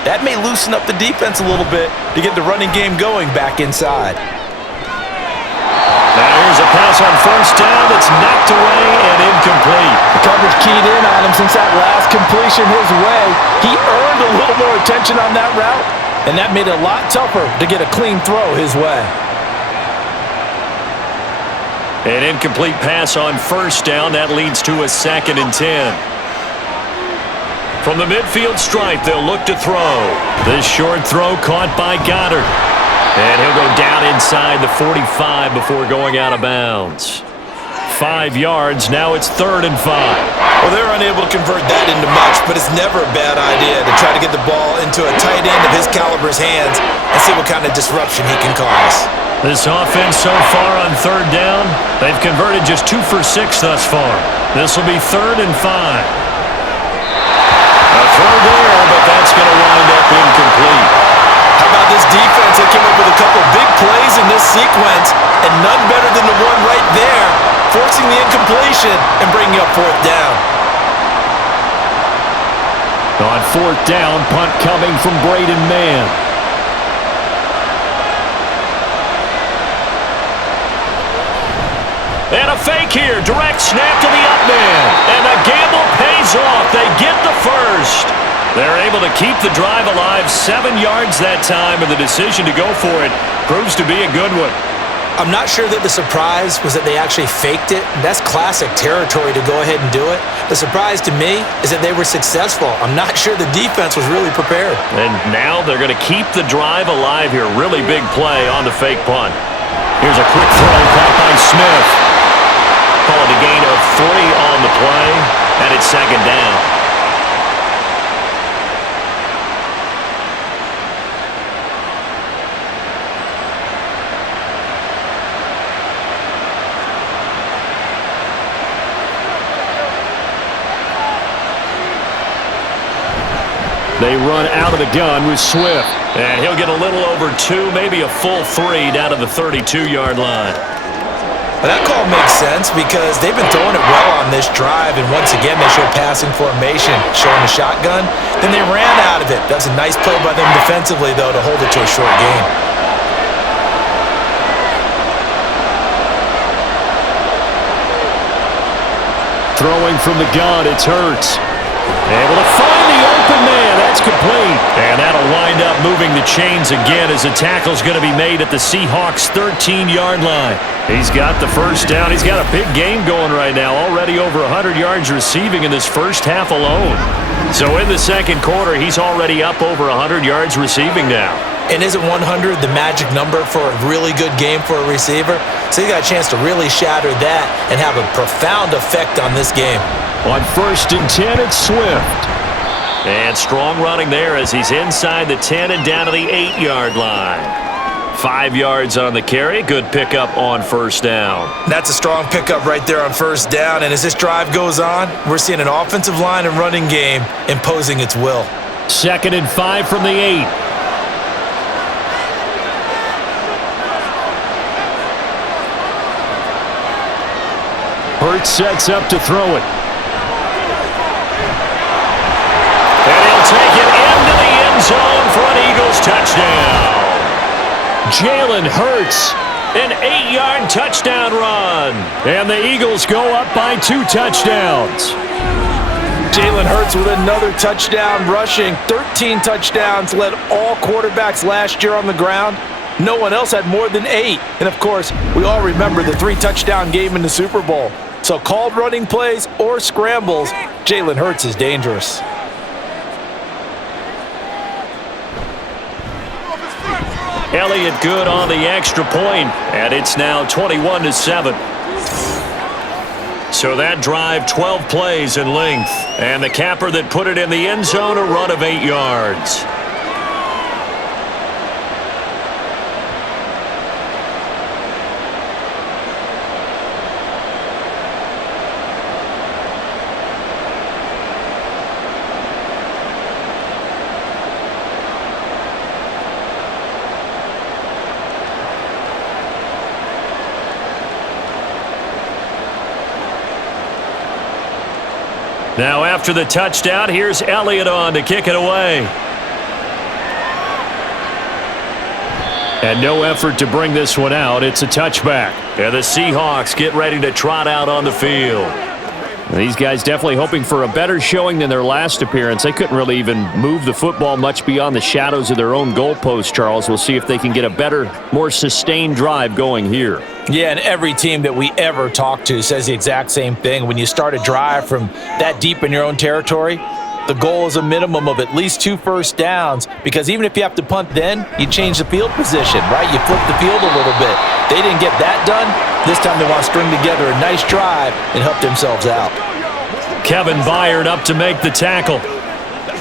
that may loosen up the defense a little bit to get the running game going back inside. Now here's a pass on 1st down that's knocked away and incomplete. The coverage keyed in on him since that last completion his way. He earned a little more attention on that route, and that made it a lot tougher to get a clean throw his way. An incomplete pass on 1st down. That leads to a 2nd and 10. From the midfield stripe, they'll look to throw. This short throw caught by Goddard. And he'll go down inside the 45 before going out of bounds. 5 yards, now it's 3rd and 5. Well, they're unable to convert that into much, but it's never a bad idea to try to get the ball into a tight end of his caliber's hands and see what kind of disruption he can cause. This offense so far on 3rd down, they've converted just 2 for 6 thus far. This will be 3rd and 5. A throw there, but that's going to wind up incomplete. How about this defense? They came up with a couple big plays in this sequence, and none better than the one right there, forcing the incompletion and bringing up 4th down. On 4th down, punt coming from Braden Mann. And a fake here, direct snap to the up man. And the gamble pays off. They get the first. They're able to keep the drive alive, 7 yards that time, and the decision to go for it proves to be a good one. I'm not sure that the surprise was that they actually faked it. That's classic territory to go ahead and do it. The surprise to me is that they were successful. I'm not sure the defense was really prepared. And now they're going to keep the drive alive here. Really big play on the fake punt. Here's a quick throw caught by Smith. Call it a gain of 3 on the play, and it's second down. They run out of the gun with Swift. And he'll get a little over 2, maybe a full 3 down to the 32-yard line. Well, that call makes sense because they've been throwing it well on this drive, and once again they show passing formation, showing the shotgun. Then they ran out of it. That's a nice play by them defensively, though, to hold it to a short gain. Throwing from the gun, it's Hurts. Able to find the open man. That's complete. And that'll wind up moving the chains again as the tackle's going to be made at the Seahawks' 13-yard line. He's got the first down. He's got a big game going right now. Already over 100 yards receiving in this first half alone. So in the second quarter, he's already up over 100 yards receiving now. And isn't 100 the magic number for a really good game for a receiver? So he got a chance to really shatter that and have a profound effect on this game. On 1st and 10, it's Swift. And strong running there as he's inside the 10 and down to the 8-yard line. 5 yards on the carry. Good pickup on first down. That's a strong pickup right there on first down. And as this drive goes on, we're seeing an offensive line and running game imposing its will. 2nd and 5 from the 8. Hurts sets up to throw it. And he'll take it into the end zone for an Eagles touchdown. Jalen Hurts, an 8-yard touchdown run. And the Eagles go up by 2 touchdowns. Jalen Hurts with another touchdown rushing. 13 touchdowns, led all quarterbacks last year on the ground. No one else had more than 8. And, of course, we all remember the 3-touchdown game in the Super Bowl. So called running plays or scrambles, Jalen Hurts is dangerous. Elliott good on the extra point, and it's now 21-7. So that drive, 12 plays in length, and the capper that put it in the end zone, a run of 8 yards. Now after the touchdown, here's Elliott on to kick it away. And no effort to bring this one out. It's a touchback. And the Seahawks get ready to trot out on the field. These guys definitely hoping for a better showing than their last appearance. They couldn't really even move the football much beyond the shadows of their own goalpost, Charles. We'll see if they can get a better, more sustained drive going here. Yeah, and every team that we ever talk to says the exact same thing. When you start a drive from that deep in your own territory, the goal is a minimum of at least 2 first downs, because even if you have to punt then, you change the field position, right? You flip the field a little bit. They didn't get that done. This time they want to string together a nice drive and help themselves out. Kevin Byard up to make the tackle.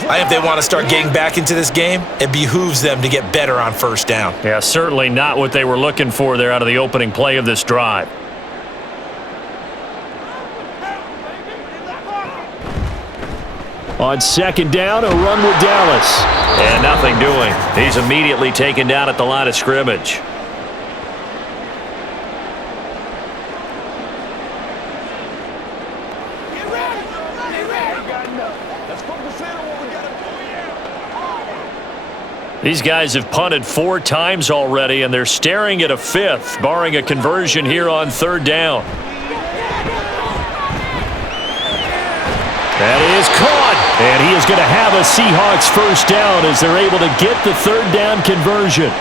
I think if they want to start getting back into this game, it behooves them to get better on first down. Yeah, certainly not what they were looking for there out of the opening play of this drive. On second down, a run with Dallas. And nothing doing. He's immediately taken down at the line of scrimmage. These guys have punted 4 times already, and they're staring at a 5th, barring a conversion here on 3rd down. That is caught, and he is going to have a Seahawks first down as they're able to get the 3rd down conversion.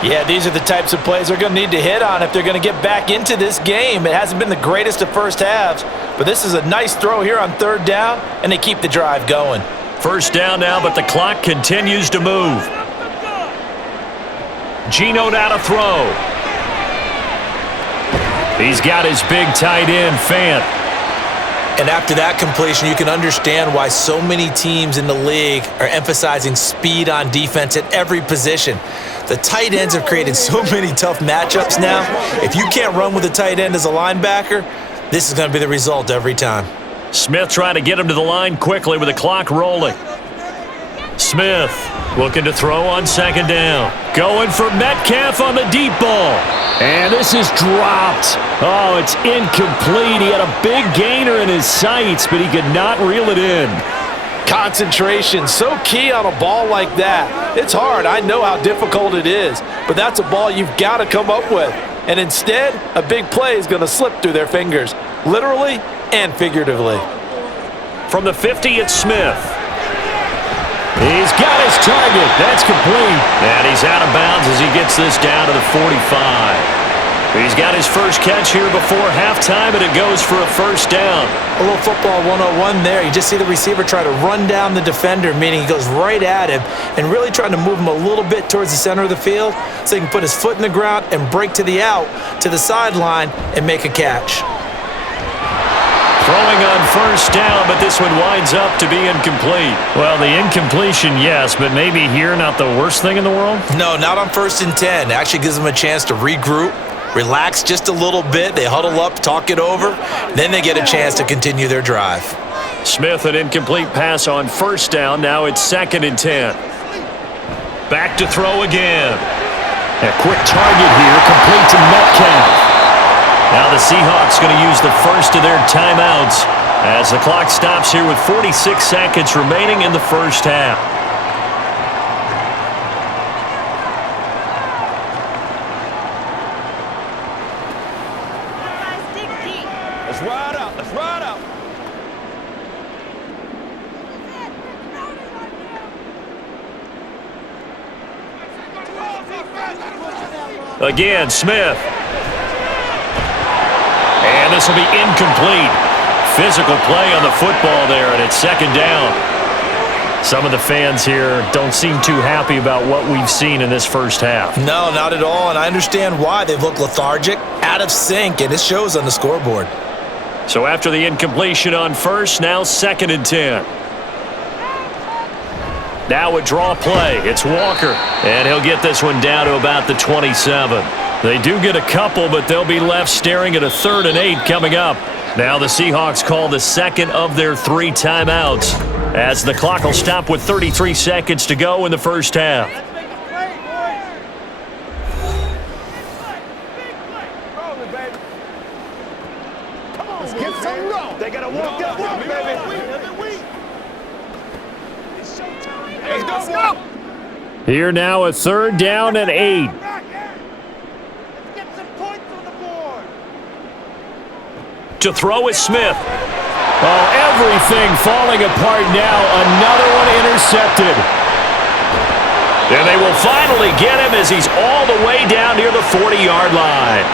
Yeah, these are the types of plays they're going to need to hit on if they're going to get back into this game. It hasn't been the greatest of first halves, but this is a nice throw here on third down, and they keep the drive going. First down now, but the clock continues to move. Geno now to throw. He's got his big tight end, Fant. And after that completion, you can understand why so many teams in the league are emphasizing speed on defense at every position. The tight ends have created so many tough matchups now. If you can't run with a tight end as a linebacker, this is going to be the result every time. Smith trying to get him to the line quickly with the clock rolling. Smith looking to throw on second down. Going for Metcalf on the deep ball. And this is dropped. Oh, it's incomplete. He had a big gainer in his sights, but he could not reel it in. Concentration, so key on a ball like that. It's hard. I know how difficult it is, but that's a ball you've got to come up with. And instead, a big play is going to slip through their fingers, literally and figuratively. From the 50, it's Smith. He's got his target. That's complete. And he's out of bounds as he gets this down to the 45. He's got his first catch here before halftime, and it goes for a first down. A little football 101 there. You just see the receiver try to run down the defender, meaning he goes right at him and really trying to move him a little bit towards the center of the field so he can put his foot in the ground and break to the out, to the sideline, and make a catch. Throwing on first down, but this one winds up to be incomplete. Well, the incompletion, yes, but maybe here not the worst thing in the world? No, not on 1st and 10. It actually gives them a chance to regroup, relax just a little bit. They huddle up, talk it over. Then they get a chance to continue their drive. Smith, an incomplete pass on first down. Now it's 2nd and 10. Back to throw again. A quick target here, complete to Metcalf. Now the Seahawks going to use the first of their timeouts as the clock stops here with 46 seconds remaining in the first half. Let's ride out. Let's ride out. Again, Smith. And this will be incomplete. Physical play on the football there, and it's 2nd down. Some of the fans here don't seem too happy about what we've seen in this first half. No, not at all, and I understand why. They've looked lethargic, out of sync, and it shows on the scoreboard. So after the incompletion on first, now 2nd and 10. Now a draw play. It's Walker, and he'll get this one down to about the 27. They do get a couple, but they'll be left staring at a 3rd and 8 coming up. Now the Seahawks call the second of their 3 timeouts as the clock will stop with 33 seconds to go in the first half. Let's get some roll. They gotta walk that walk, baby. Let's go. Here now a 3rd down and 8. To throw is Smith. Oh, everything falling apart now. Another one intercepted. And they will finally get him as he's all the way down near the 40-yard line.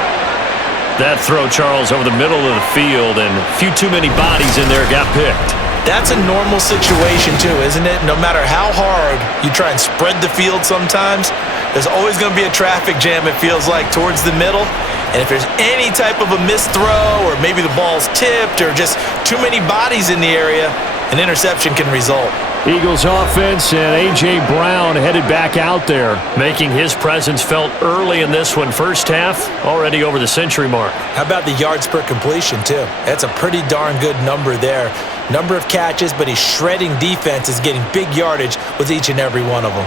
That throw, Charles, over the middle of the field, and a few too many bodies in there got picked. That's a normal situation too, isn't it? No matter how hard you try and spread the field sometimes, there's always going to be a traffic jam, it feels like, towards the middle. And if there's any type of a missed throw or maybe the ball's tipped or just too many bodies in the area, an interception can result. Eagles offense and A.J. Brown headed back out there. Making his presence felt early in this one. First half, already over the century mark. How about the yards per completion, too? That's a pretty darn good number there. Number of catches, but he's shredding defense, is getting big yardage with each and every one of them.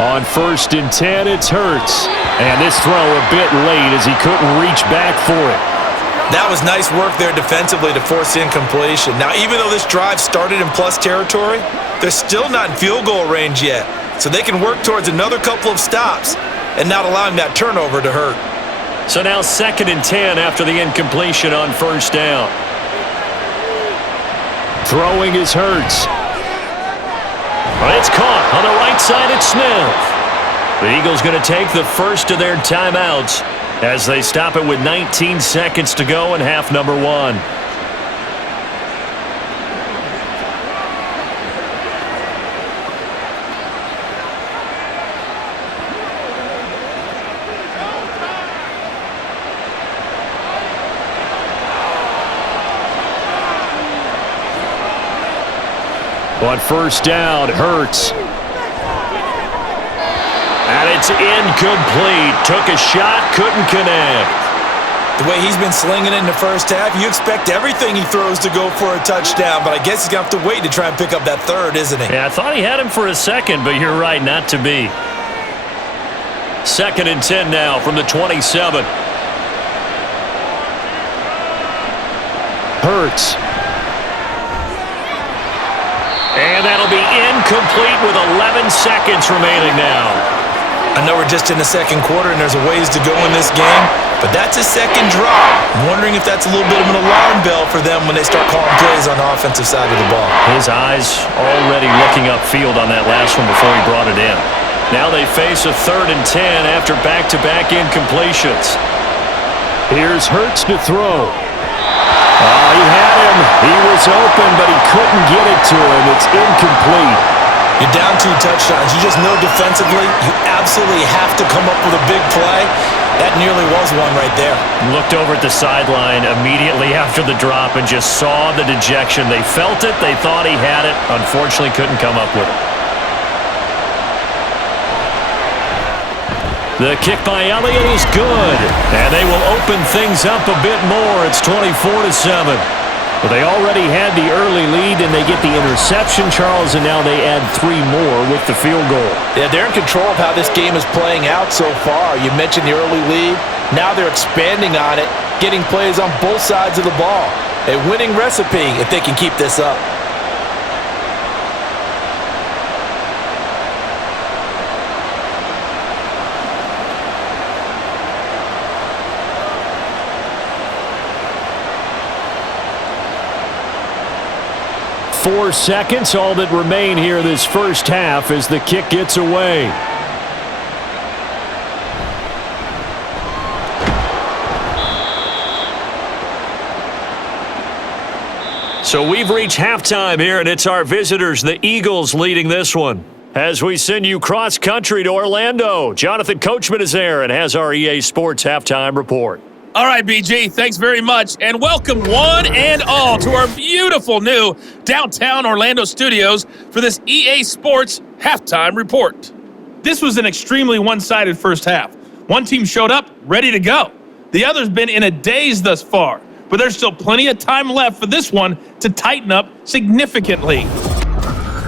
On 1st and 10, it's Hurts. And this throw a bit late as he couldn't reach back for it. That was nice work there defensively to force incompletion. Now, even though this drive started in plus territory, they're still not in field goal range yet. So they can work towards another couple of stops and not allowing that turnover to hurt. So now 2nd and 10 after the incompletion on first down. Throwing is Hurts. It's caught on the right side at Smith. The Eagles going to take the first of their timeouts as they stop it with 19 seconds to go in half number 1. On first down, Hurts. And it's incomplete. Took a shot, couldn't connect. The way he's been slinging it in the first half, you expect everything he throws to go for a touchdown, but I guess he's going to have to wait to try and pick up that third, isn't he? Yeah, I thought he had him for a second, but you're right, not to be. 2nd and 10 now from the 27. Hurts. And that'll be incomplete with 11 seconds remaining now. I know we're just in the second quarter and there's a ways to go in this game, but that's a second drop. I'm wondering if that's a little bit of an alarm bell for them when they start calling plays on the offensive side of the ball. His eyes already looking upfield on that last one before he brought it in. Now they face a 3rd and 10 after back-to-back incompletions. Here's Hurts to throw. Oh, he had him. He was open, but he couldn't get it to him. It's incomplete. You're down 2 touchdowns. You just know defensively you absolutely have to come up with a big play. That nearly was one right there. Looked over at the sideline immediately after the drop and just saw the dejection. They felt it. They thought he had it. Unfortunately, couldn't come up with it. The kick by Elliott is good, and they will open things up a bit more. It's 24-7. Well, they already had the early lead, and they get the interception, Charles, and now they add 3 more with the field goal. Yeah, they're in control of how this game is playing out so far. You mentioned the early lead. Now they're expanding on it, getting plays on both sides of the ball. A winning recipe if they can keep this up. Four seconds, all that remain here this first half as the kick gets away. So we've reached halftime here, and it's our visitors, the Eagles, leading this one. As we send you cross-country to Orlando, Jonathan Coachman is there and has our EA Sports halftime report. All right, BG, thanks very much, and welcome one and all to our beautiful new downtown Orlando studios for this EA Sports halftime report. This was an extremely one-sided first half. One team showed up, ready to go. The other's been in a daze thus far, but there's still plenty of time left for this one to tighten up significantly.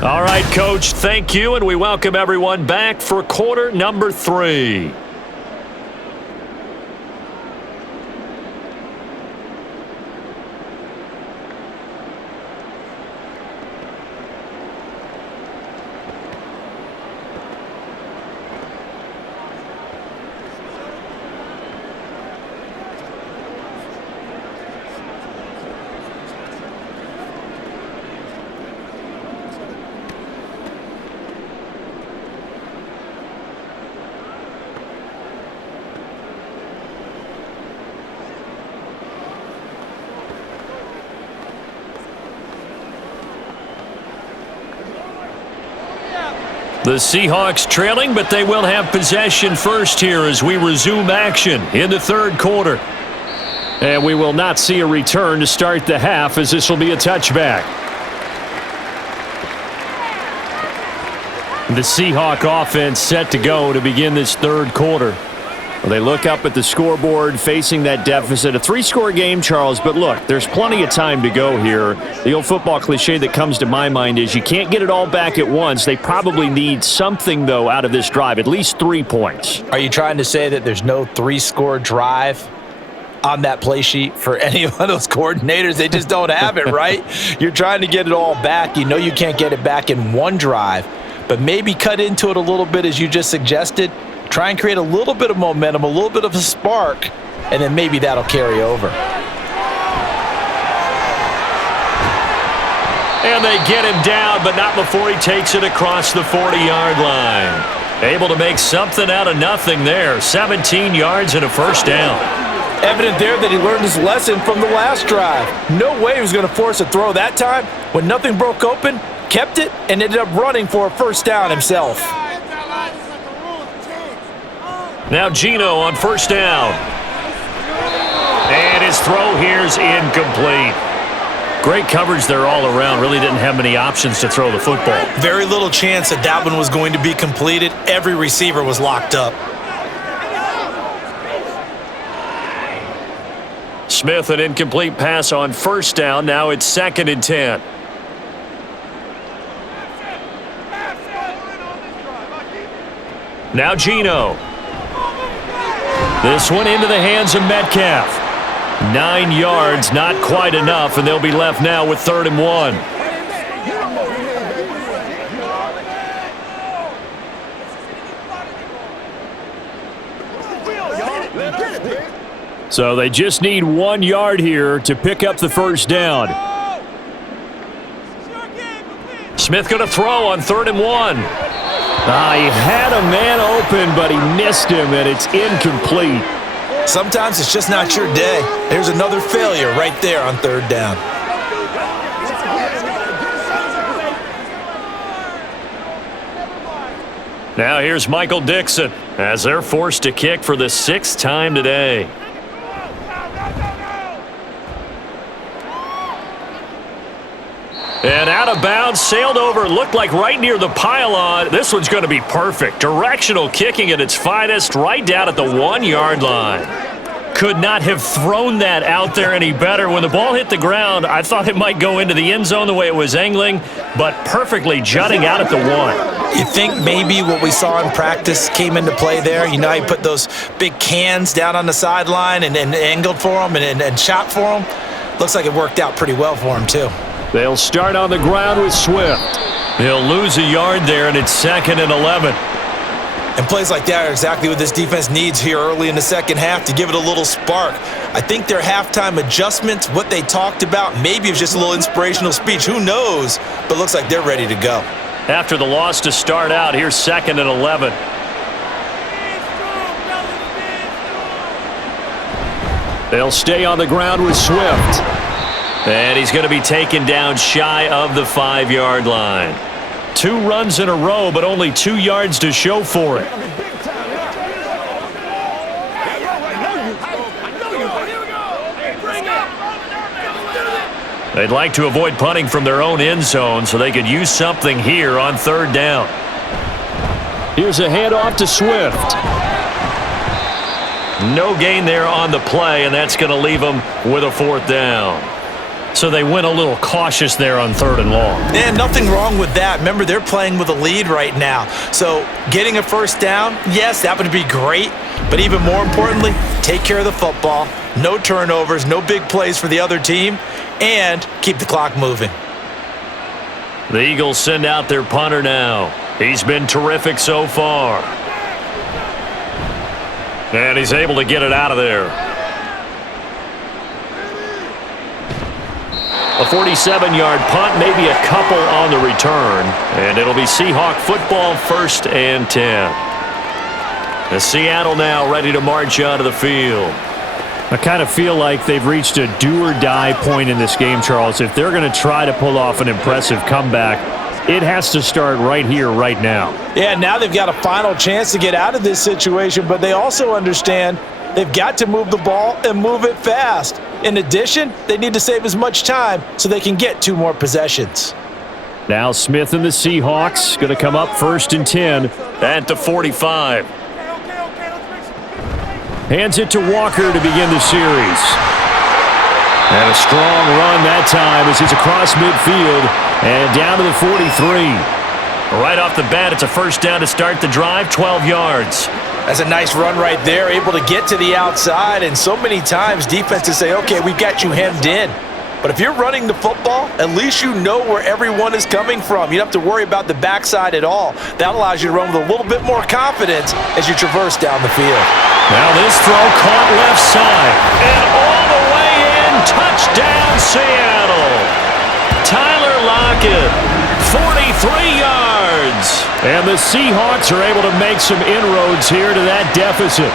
All right, Coach, thank you, and we welcome everyone back for quarter number 3. The Seahawks trailing, but they will have possession first here as we resume action in the third quarter. And we will not see a return to start the half as this will be a touchback. The Seahawk offense set to go to begin this third quarter. Well, they look up at the scoreboard facing that deficit. A 3-score game, Charles, but look, there's plenty of time to go here. The old football cliche that comes to my mind is you can't get it all back at once. They probably need something, though, out of this drive, at least 3 points. Are you trying to say that there's no 3-score drive on that play sheet for any of those coordinators? They just don't have it, right? You're trying to get it all back. You know you can't get it back in one drive, but maybe cut into it a little bit as you just suggested. Try and create a little bit of momentum, a little bit of a spark, and then maybe that'll carry over. And they get him down, but not before he takes it across the 40-yard line. Able to make something out of nothing there. 17 yards and a first down. Evident there that he learned his lesson from the last drive. No way he was going to force a throw that time. When nothing broke open, kept it, and ended up running for a first down himself. Now Gino on first down. And his throw here's incomplete. Great coverage there all around. Really didn't have many options to throw the football. Very little chance that one was going to be completed. Every receiver was locked up. Smith, an incomplete pass on first down. Now it's 2nd and 10. Now Gino. This one into the hands of Metcalf. 9 yards, not quite enough, and they'll be left now with 3rd and 1. So they just need 1 yard here to pick up the first down. Smith going to throw on 3rd and 1. He had a man open, but he missed him, and it's incomplete. Sometimes it's just not your day. There's another failure right there on 3rd down. Now here's Michael Dixon as they're forced to kick for the 6th time today. And out of bounds, sailed over, looked like right near the pylon. This one's going to be perfect. Directional kicking at its finest, right down at the 1 yard line. Could not have thrown that out there any better. When the ball hit the ground, I thought it might go into the end zone the way it was angling, but perfectly jutting out at the 1. You think maybe what we saw in practice came into play there? You know how you put those big cans down on the sideline and angled for them and shot for them? Looks like it worked out pretty well for him, too. They'll start on the ground with Swift. He'll lose a yard there, and it's 2nd and 11. And plays like that are exactly what this defense needs here early in the second half to give it a little spark. I think their halftime adjustments, what they talked about, maybe it was just a little inspirational speech. Who knows? But looks like they're ready to go. After the loss to start out, here's 2nd and 11. They'll stay on the ground with Swift. And he's going to be taken down shy of the 5 yard line. 2 runs in a row, but only 2 yards to show for it. They'd like to avoid punting from their own end zone so they could use something here on 3rd down. Here's a handoff to Swift. No gain there on the play, and that's going to leave them with a 4th down. So they went a little cautious there on 3rd and long. And nothing wrong with that. Remember, they're playing with a lead right now. So getting a first down, yes, that would be great. But even more importantly, take care of the football. No turnovers, no big plays for the other team, and keep the clock moving. The Eagles send out their punter now. He's been terrific so far. And he's able to get it out of there. A 47-yard punt, maybe a couple on the return. And it'll be Seahawk football, 1st and 10. And Seattle now ready to march out of the field. I kind of feel like they've reached a do-or-die point in this game, Charles. If they're going to try to pull off an impressive comeback, it has to start right here, right now. Yeah, now they've got a final chance to get out of this situation, but they also understand they've got to move the ball and move it fast. In addition, they need to save as much time so they can get 2 more possessions. Now Smith and the Seahawks going to come up 1st and 10. At the 45. Hands it to Walker to begin the series. And a strong run that time as he's across midfield and down to the 43. Right off the bat, it's a first down to start the drive, 12 yards. That's a nice run right there, able to get to the outside, and so many times defenses say, okay, we've got you hemmed in. But if you're running the football, at least you know where everyone is coming from. You don't have to worry about the backside at all. That allows you to run with a little bit more confidence as you traverse down the field. Now this throw caught left side, and all the way in, touchdown Seattle. Tyler Lockett, 43 yards. And the Seahawks are able to make some inroads here to that deficit.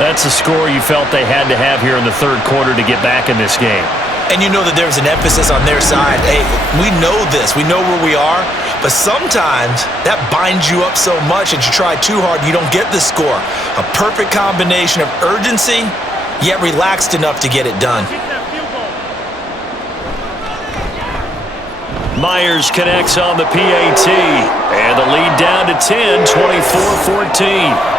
That's a score you felt they had to have here in the third quarter to get back in this game. And you know that there's an emphasis on their side. Hey, we know this. We know where we are. But sometimes that binds you up so much that you try too hard, you don't get the score. A perfect combination of urgency, yet relaxed enough to get it done. Myers connects on the PAT. And the lead down to 10, 24-14.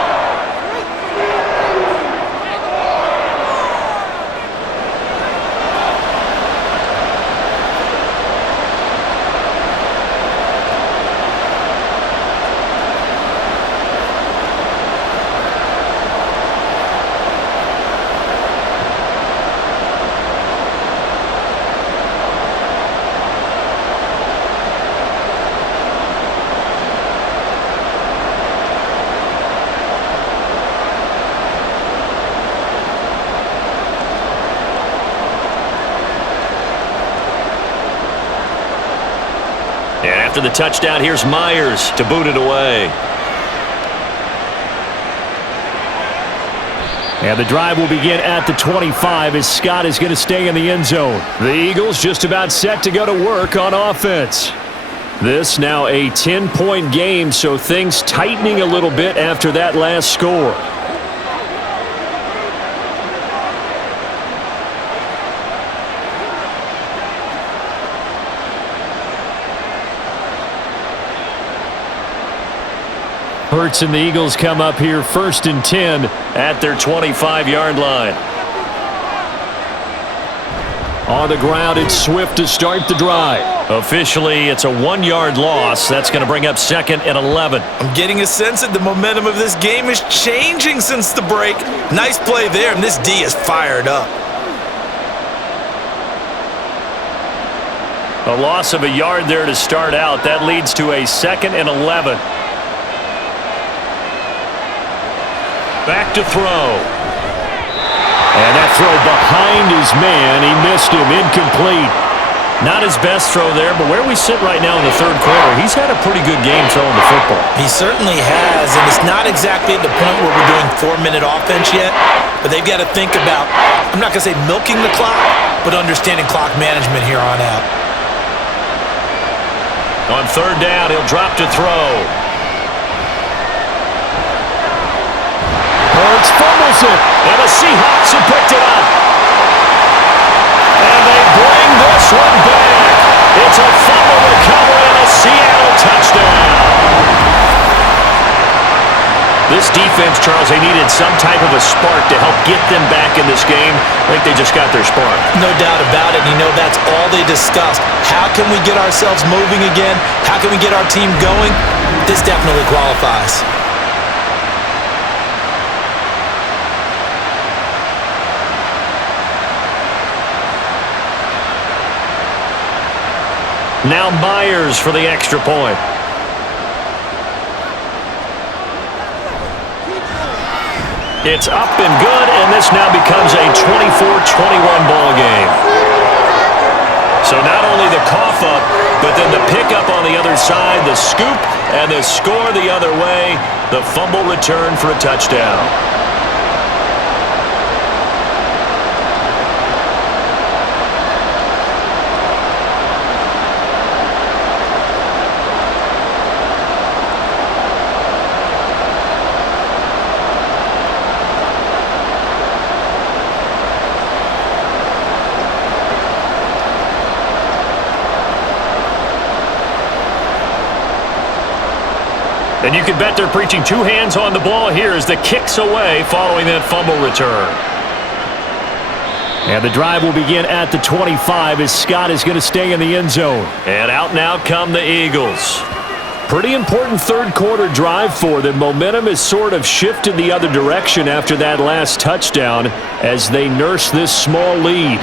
And after the touchdown, here's Myers to boot it away. And the drive will begin at the 25 as Scott is going to stay in the end zone. The Eagles just about set to go to work on offense. This now a 10-point game, so things tightening a little bit after that last score. Hurts and the Eagles come up here 1st and 10 at their 25-yard line. On the ground, it's Swift to start the drive. Officially, it's a 1-yard loss. That's going to bring up 2nd and 11. I'm getting a sense that the momentum of this game is changing since the break. Nice play there, and this D is fired up. A loss of a yard there to start out. That leads to a 2nd and 11. Back to throw. And that throw behind his man. He missed him. Incomplete. Not his best throw there, but where we sit right now in the third quarter, he's had a pretty good game throwing the football. He certainly has, and it's not exactly at the point where we're doing 4-minute offense yet, but they've got to think about, I'm not going to say milking the clock, but understanding clock management here on out. On third down, he'll drop to throw. Hurts fumbles it. And the Seahawks have picked it up. And they bring this one back. It's a fumble recovery and a Seattle touchdown. This defense, Charles, they needed some type of a spark to help get them back in this game. I think they just got their spark. No doubt about it. You know, that's all they discussed. How can we get ourselves moving again? How can we get our team going? This definitely qualifies. Now Myers for the extra point. It's up and good, and this now becomes a 24-21 ball game. So not only the cough up, but then the pickup on the other side, the scoop, and the score the other way, the fumble return for a touchdown. And you can bet they're preaching two hands on the ball here as the kick's away following that fumble return. And the drive will begin at the 25 as Scott is going to stay in the end zone. And out now come the Eagles. Pretty important third quarter drive for them. Momentum has sort of shifted the other direction after that last touchdown as they nurse this small lead.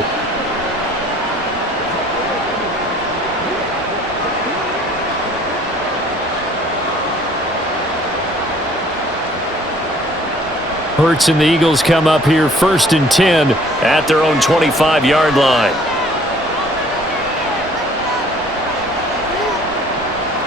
Hurts and the Eagles come up here 1st and 10 at their own 25-yard line.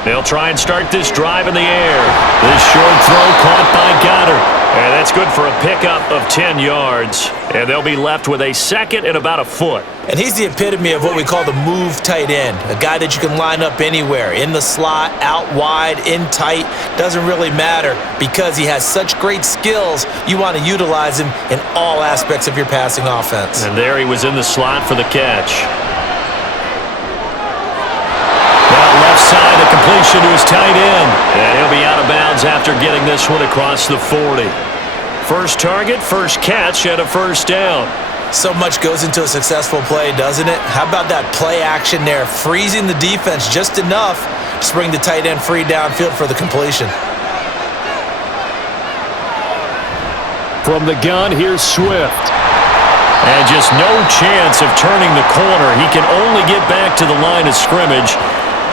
They'll try and start this drive in the air. This short throw caught by Goddard. And that's good for a pickup of 10 yards. And they'll be left with a second and about a foot. And he's the epitome of what we call the move tight end, a guy that you can line up anywhere, in the slot, out wide, in tight, doesn't really matter because he has such great skills. You want to utilize him in all aspects of your passing offense. And there he was in the slot for the catch. Now left side, a completion to his tight end. And he'll be out of bounds after getting this one across the 40. First target, first catch, and a first down. So much goes into a successful play, doesn't it? How about that play action there, freezing the defense just enough to bring the tight end free downfield for the completion. From the gun, here's Swift. And just no chance of turning the corner. He can only get back to the line of scrimmage.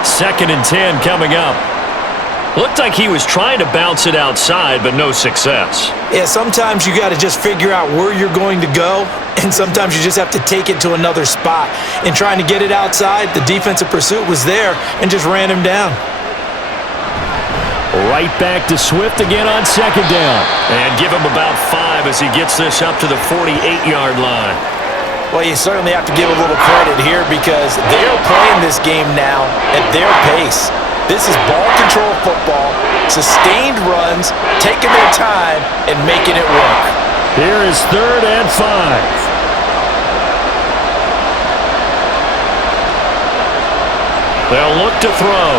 2nd and 10 coming up. Looked like he was trying to bounce it outside, but no success. Yeah, sometimes you got to just figure out where you're going to go, and sometimes you just have to take it to another spot. In trying to get it outside, the defensive pursuit was there and just ran him down. Right back to Swift again on 2nd down. And give him about 5 as he gets this up to the 48-yard line. Well, you certainly have to give a little credit here because they're playing this game now at their pace. This is ball control football, sustained runs, taking their time, and making it work. Here is 3rd and 5. They'll look to throw.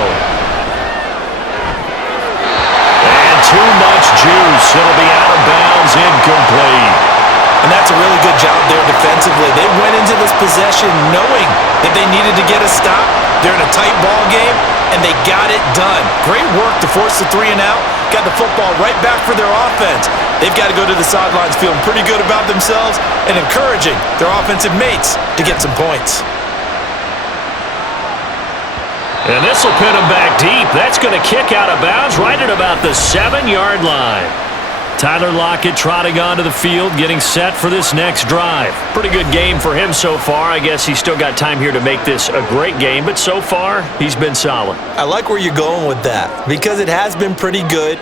And too much juice. It'll be out of bounds, incomplete. And that's a really good job there defensively. They went into this possession knowing that they needed to get a stop. They're in a tight ball game, and they got it done. Great work to force the 3 and out. Got the football right back for their offense. They've got to go to the sidelines feeling pretty good about themselves and encouraging their offensive mates to get some points. And this will pin him back deep. That's going to kick out of bounds right at about the 7-yard line. Tyler Lockett trotting onto the field, getting set for this next drive. Pretty good game for him so far. I guess he's still got time here to make this a great game, but so far, he's been solid. I like where you're going with that because it has been pretty good,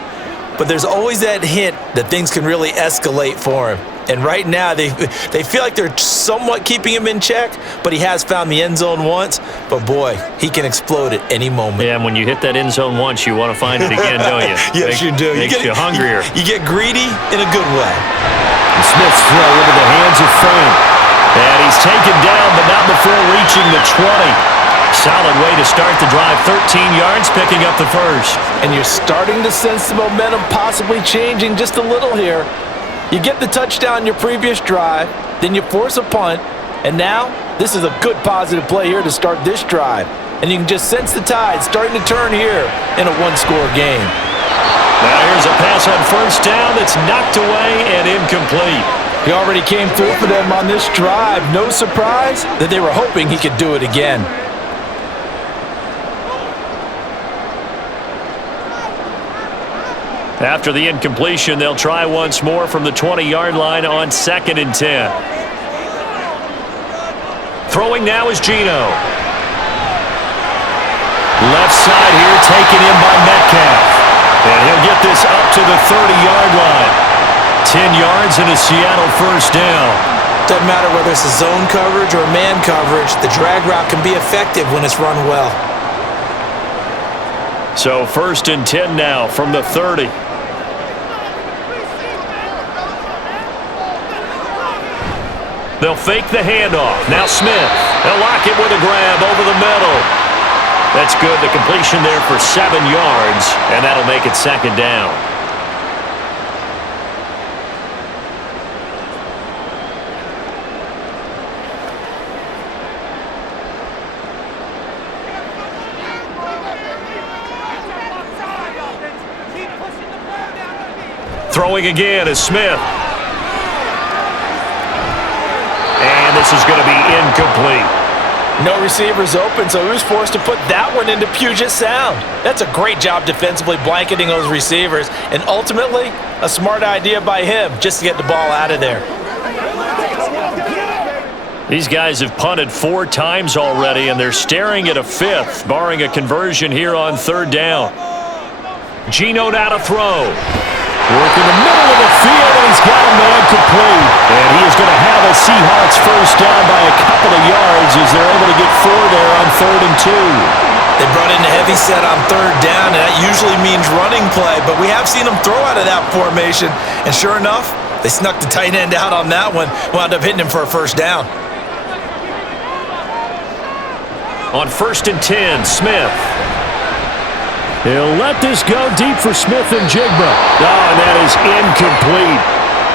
but there's always that hint that things can really escalate for him. And right now, they feel like they're somewhat keeping him in check, but he has found the end zone once. But, boy, he can explode at any moment. Yeah, and when you hit that end zone once, you want to find it again, don't you? Yes, you do. Makes you hungrier. You get greedy in a good way. And Smith's throw into the hands of Fant. And he's taken down, but not before reaching the 20. Solid way to start the drive. 13 yards, picking up the first. And you're starting to sense the momentum possibly changing just a little here. You get the touchdown your previous drive, then you force a punt, and now this is a good positive play here to start this drive. And you can just sense the tide starting to turn here in a one-score game. Now here's a pass on first down that's knocked away and incomplete. He already came through for them on this drive. No surprise that they were hoping he could do it again. After the incompletion, they'll try once more from the 20-yard line on 2nd and 10. Throwing now is Geno. Left side here taken in by Metcalf. And he'll get this up to the 30-yard line. 10 yards and a Seattle first down. Doesn't matter whether it's a zone coverage or man coverage, the drag route can be effective when it's run well. So 1st and 10 now from the 30. They'll fake the handoff. Now Smith. They'll lock it with a grab over the middle. That's good. The completion there for 7 yards, and that'll make it 2nd down. Throwing again is Smith. And this is going to be incomplete. No receivers open, so he was forced to put that one into Puget Sound. That's a great job defensively blanketing those receivers, and ultimately, a smart idea by him just to get the ball out of there. These guys have punted 4 times already, and they're staring at a 5th, barring a conversion here on 3rd down. Geno now to throw. Work in the middle of the field, and he's got a man complete. And he is going to have a Seahawks first down by a couple of yards as they're able to get 4 there on 3rd and 2. They brought in a heavy set on 3rd down, and that usually means running play, but we have seen them throw out of that formation, and sure enough, they snuck the tight end out on that one, wound up hitting him for a first down. On 1st and 10, Smith. He'll let this go deep for Smith and Jigba. Oh, and that is incomplete.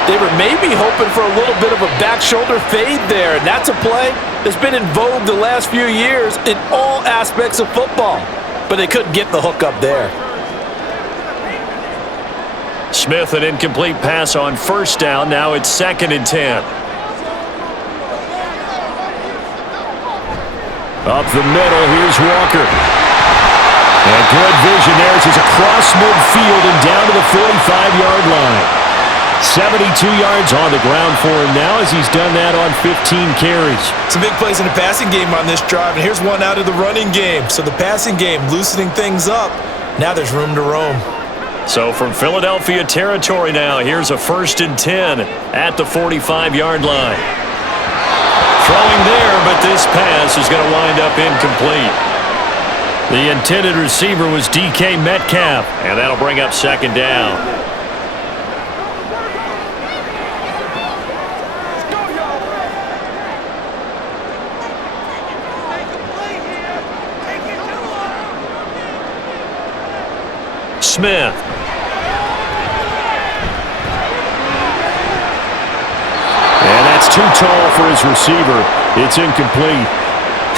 They were maybe hoping for a little bit of a back shoulder fade there, and that's a play that's been in vogue the last few years in all aspects of football. But they couldn't get the hook up there. Smith, an incomplete pass on 1st down. Now it's 2nd and 10. Up the middle, here's Walker. And good vision there as he's across midfield and down to the 45-yard line. 72 yards on the ground for him now as he's done that on 15 carries. Some big plays in the passing game on this drive, and here's one out of the running game. So the passing game loosening things up. Now there's room to roam. So from Philadelphia territory now, here's a 1st and 10 at the 45-yard line. Throwing there, but this pass is going to wind up incomplete. The intended receiver was DK Metcalf. And that'll bring up 2nd down. Smith. And that's too tall for his receiver. It's incomplete.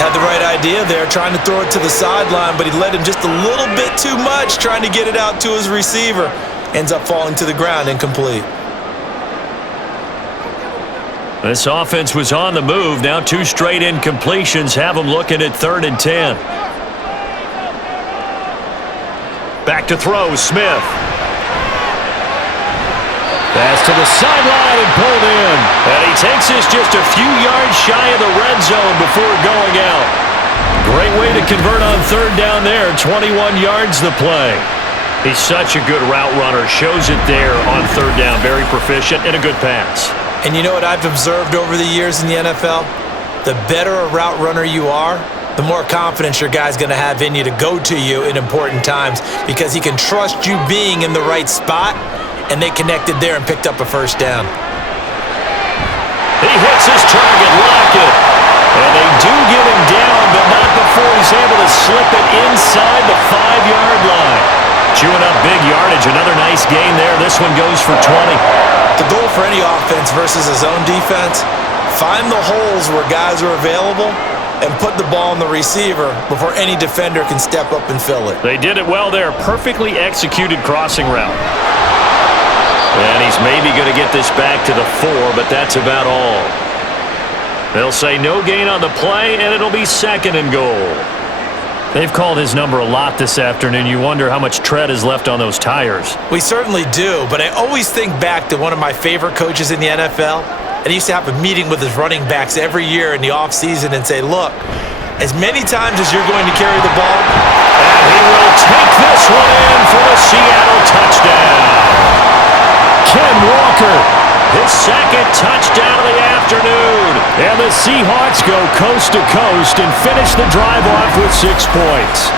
Had the right idea there, trying to throw it to the sideline, but he led him just a little bit too much, trying to get it out to his receiver. Ends up falling to the ground, incomplete. This offense was on the move. Now 2 straight incompletions have them looking at 3rd and 10. Back to throw, Smith. Pass to the sideline and pulled in. And he takes this just a few yards shy of the red zone before going out. Great way to convert on 3rd down there. 21 yards the play. He's such a good route runner. Shows it there on 3rd down. Very proficient and a good pass. And you know what I've observed over the years in the NFL? The better a route runner you are, the more confidence your guy's going to have in you to go to you in important times because he can trust you being in the right spot, and they connected there and picked up a first down. He hits his target, Lockett. And they do get him down, but not before he's able to slip it inside the 5-yard line. Chewing up big yardage. Another nice gain there. This one goes for 20. The goal for any offense versus a zone defense, find the holes where guys are available and put the ball on the receiver before any defender can step up and fill it. They did it well there. Perfectly executed crossing route. And he's maybe going to get this back to the 4, but that's about all. They'll say no gain on the play, and it'll be 2nd and goal. They've called his number a lot this afternoon. You wonder how much tread is left on those tires. We certainly do, but I always think back to one of my favorite coaches in the NFL. And he used to have a meeting with his running backs every year in the offseason and say, look, as many times as you're going to carry the ball, and he will take this one in for the Seattle touchdown. Ken Walker, his 2nd touchdown of the afternoon. And the Seahawks go coast to coast and finish the drive off with 6 points.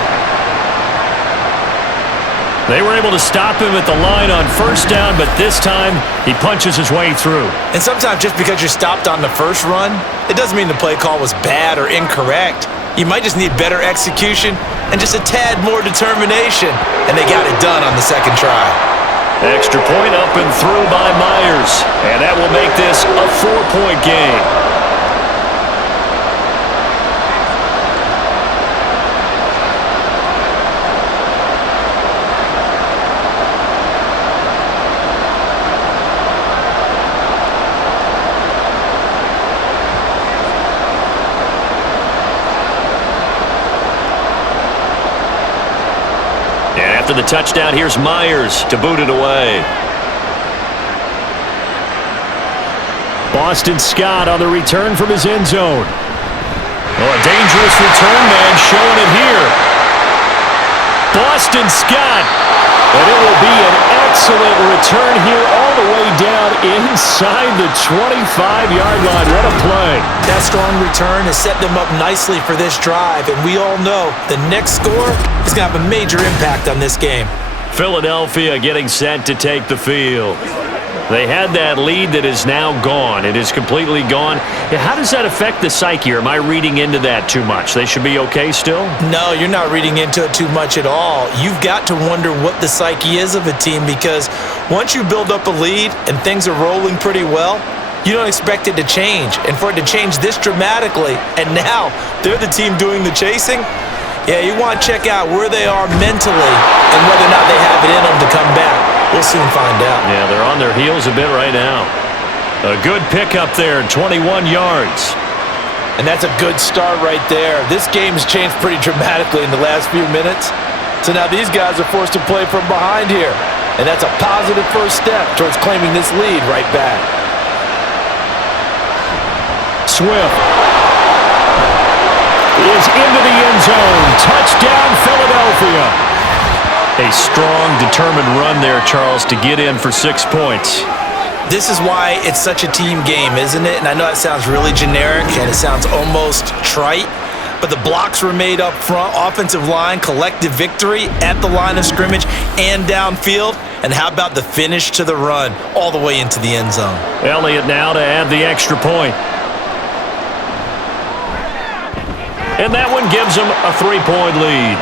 They were able to stop him at the line on 1st down, but this time he punches his way through. And sometimes just because you're stopped on the first run, it doesn't mean the play call was bad or incorrect. You might just need better execution and just a tad more determination. And they got it done on the 2nd try. Extra point up and through by Myers. And that will make this a 4-point game. After the touchdown, here's Myers to boot it away. Boston Scott on the return from his end zone. Oh, a dangerous return man showing it here. Boston Scott. And it will be an excellent return here all the way down inside the 25-yard line. What a play. That strong return has set them up nicely for this drive, and we all know the next score is going to have a major impact on this game. Philadelphia getting set to take the field. They had that lead that is now gone. It is completely gone. How does that affect the psyche? Or am I reading into that too much? They should be okay still? No, you're not reading into it too much at all. You've got to wonder what the psyche is of a team, because once you build up a lead and things are rolling pretty well, you don't expect it to change. And for it to change this dramatically, and now they're the team doing the chasing, yeah, you want to check out where they are mentally and whether or not they have it in them to come back. We'll soon find out. Yeah, they're on their heels a bit right now. A good pickup there, 21 yards. And that's a good start right there. This game's changed pretty dramatically in the last few minutes. So now these guys are forced to play from behind here. And that's a positive first step towards claiming this lead right back. Swift is into the end zone. Touchdown, Philadelphia. A strong, determined run there, Charles, to get in for 6 points. This is why it's such a team game, isn't it? And I know that sounds really generic and it sounds almost trite, but the blocks were made up front, offensive line, collective victory at the line of scrimmage and downfield. And how about the finish to the run all the way into the end zone? Elliott now to add the extra point. And that one gives them a 3-point lead.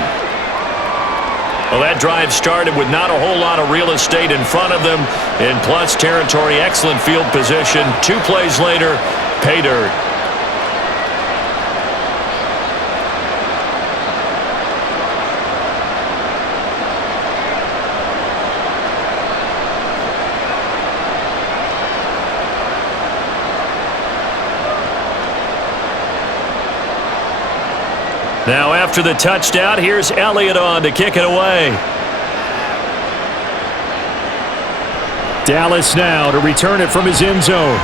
Well, that drive started with not a whole lot of real estate in front of them. In plus territory, excellent field position. 2 plays later, pay dirt. Now after the touchdown, here's Elliott on to kick it away. Dallas now to return it from his end zone.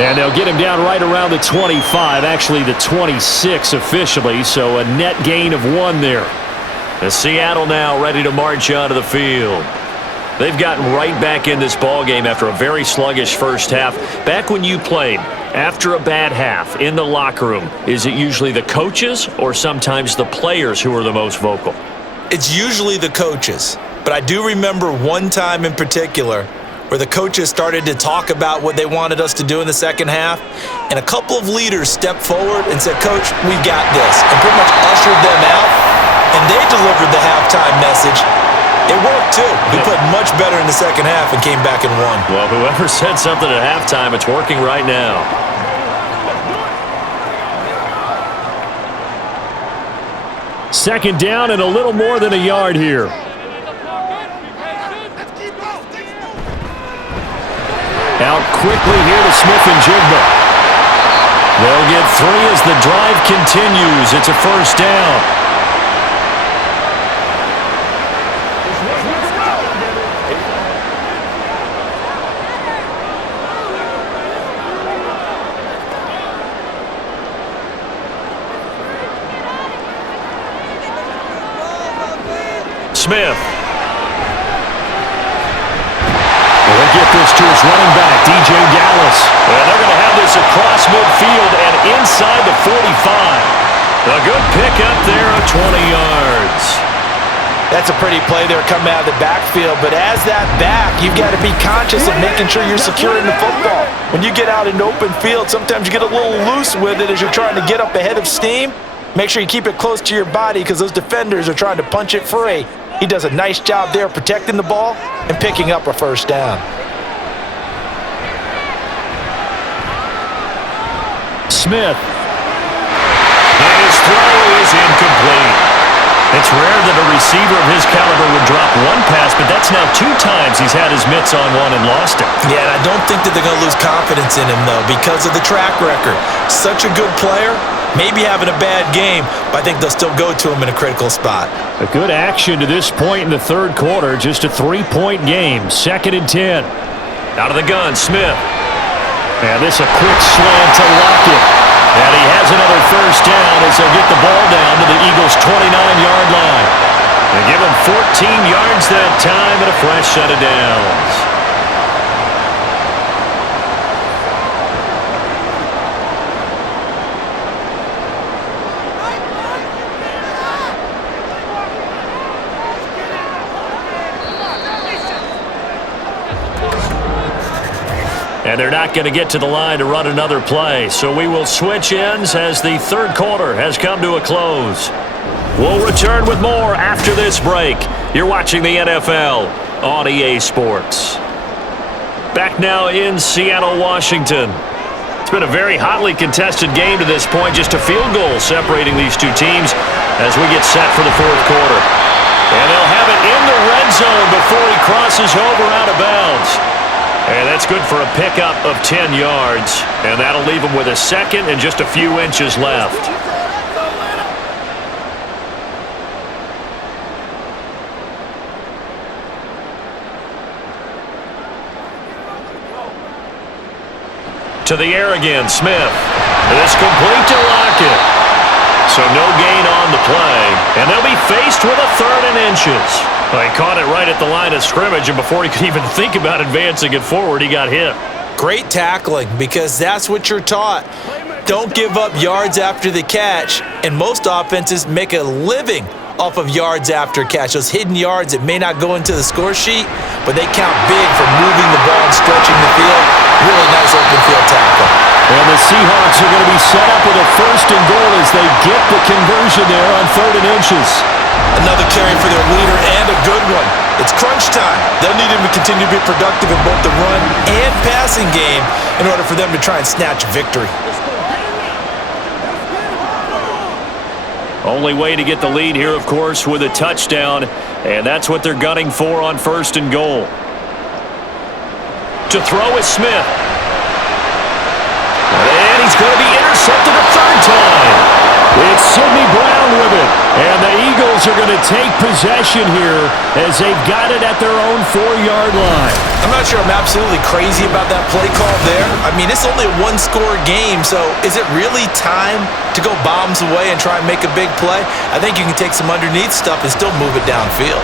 And they'll get him down right around the 25, actually the 26 officially, so a net gain of 1 there. And Seattle now ready to march onto the field. They've gotten right back in this ballgame after a very sluggish first half. Back when you played, after a bad half in the locker room, is it usually the coaches or sometimes the players who are the most vocal? It's usually the coaches, but I do remember one time in particular where the coaches started to talk about what they wanted us to do in the second half, and a couple of leaders stepped forward and said, "Coach, we've got this," and pretty much ushered them out, and they delivered the halftime message. It worked, too. We played much better in the second half and came back and won. Well, whoever said something at halftime, it's working right now. Second down and a little more than a yard here. Out quickly here to Smith-Njigba. They'll get 3 as the drive continues. It's a first down. Smith. They'll get this to his running back, DJ Dallas. And they're going to have this across midfield and inside the 45. A good pickup there of 20 yards. That's a pretty play there coming out of the backfield, but as that back, you've got to be conscious of making sure you're securing the football. When you get out in open field, sometimes you get a little loose with it as you're trying to get up ahead of steam. Make sure you keep it close to your body because those defenders are trying to punch it free. He does a nice job there protecting the ball and picking up a first down. Smith. And his throw is incomplete. It's rare that a receiver of his caliber would drop one pass, but that's now 2 times he's had his mitts on one and lost it. Yeah, and I don't think that they're going to lose confidence in him, though, because of the track record. Such a good player, maybe having a bad game, but I think they'll still go to him in a critical spot. A good action to this point in the third quarter. Just a 3-point game. 2nd and 10. Out of the gun, Smith. And this a quick slant to Lockett. And he has another first down as they get the ball down to the Eagles' 29-yard line. They give him 14 yards that time and a fresh set of downs. And they're not going to get to the line to run another play. So we will switch ends as the third quarter has come to a close. We'll return with more after this break. You're watching the NFL on EA Sports. Back now in Seattle, Washington. It's been a very hotly contested game to this point. Just a field goal separating these two teams as we get set for the fourth quarter. And they'll have it in the red zone before he crosses over out of bounds. And that's good for a pickup of 10 yards. And that'll leave him with a second and just a few inches left. To the air again, Smith. It's complete to Lockett. So no gain on the play. And they'll be faced with a third and inches. Well, he caught it right at the line of scrimmage, and before he could even think about advancing it forward, he got hit. Great tackling, because that's what you're taught. Don't give up yards after the catch, and most offenses make a living off of yards after catch. Those hidden yards that may not go into the score sheet, but they count big for moving the ball and stretching the field. Really nice open field tackle. And the Seahawks are going to be set up with a first and goal as they get the conversion there on third and inches. Another carry for their leader, and a good one. It's crunch time. They'll need him to continue to be productive in both the run and passing game in order for them to try and snatch victory. Only way to get the lead here, of course, with a touchdown, and that's what they're gunning for on first and goal. To throw is Smith. And he's going to be intercepted a third time. It's Sidney Brown with it. And the Eagles are going to take possession here as they've got it at their own 4-yard line. I'm not sure I'm absolutely crazy about that play call there. I mean, it's only a one-score game, so is it really time to go bombs away and try and make a big play? I think you can take some underneath stuff and still move it downfield.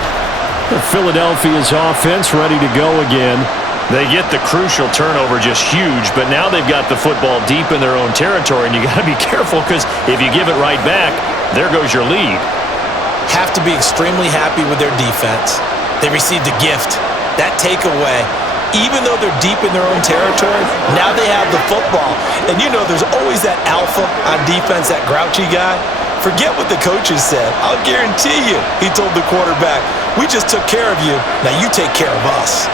Philadelphia's offense ready to go again. They get the crucial turnover, just huge, but now they've got the football deep in their own territory, and you got to be careful because if you give it right back, there goes your lead. Have to be extremely happy with their defense. They received a gift. That takeaway, even though they're deep in their own territory, now they have the football. And you know there's always that alpha on defense, that grouchy guy. Forget what the coaches said. I'll guarantee you, he told the quarterback, we just took care of you. Now you take care of us.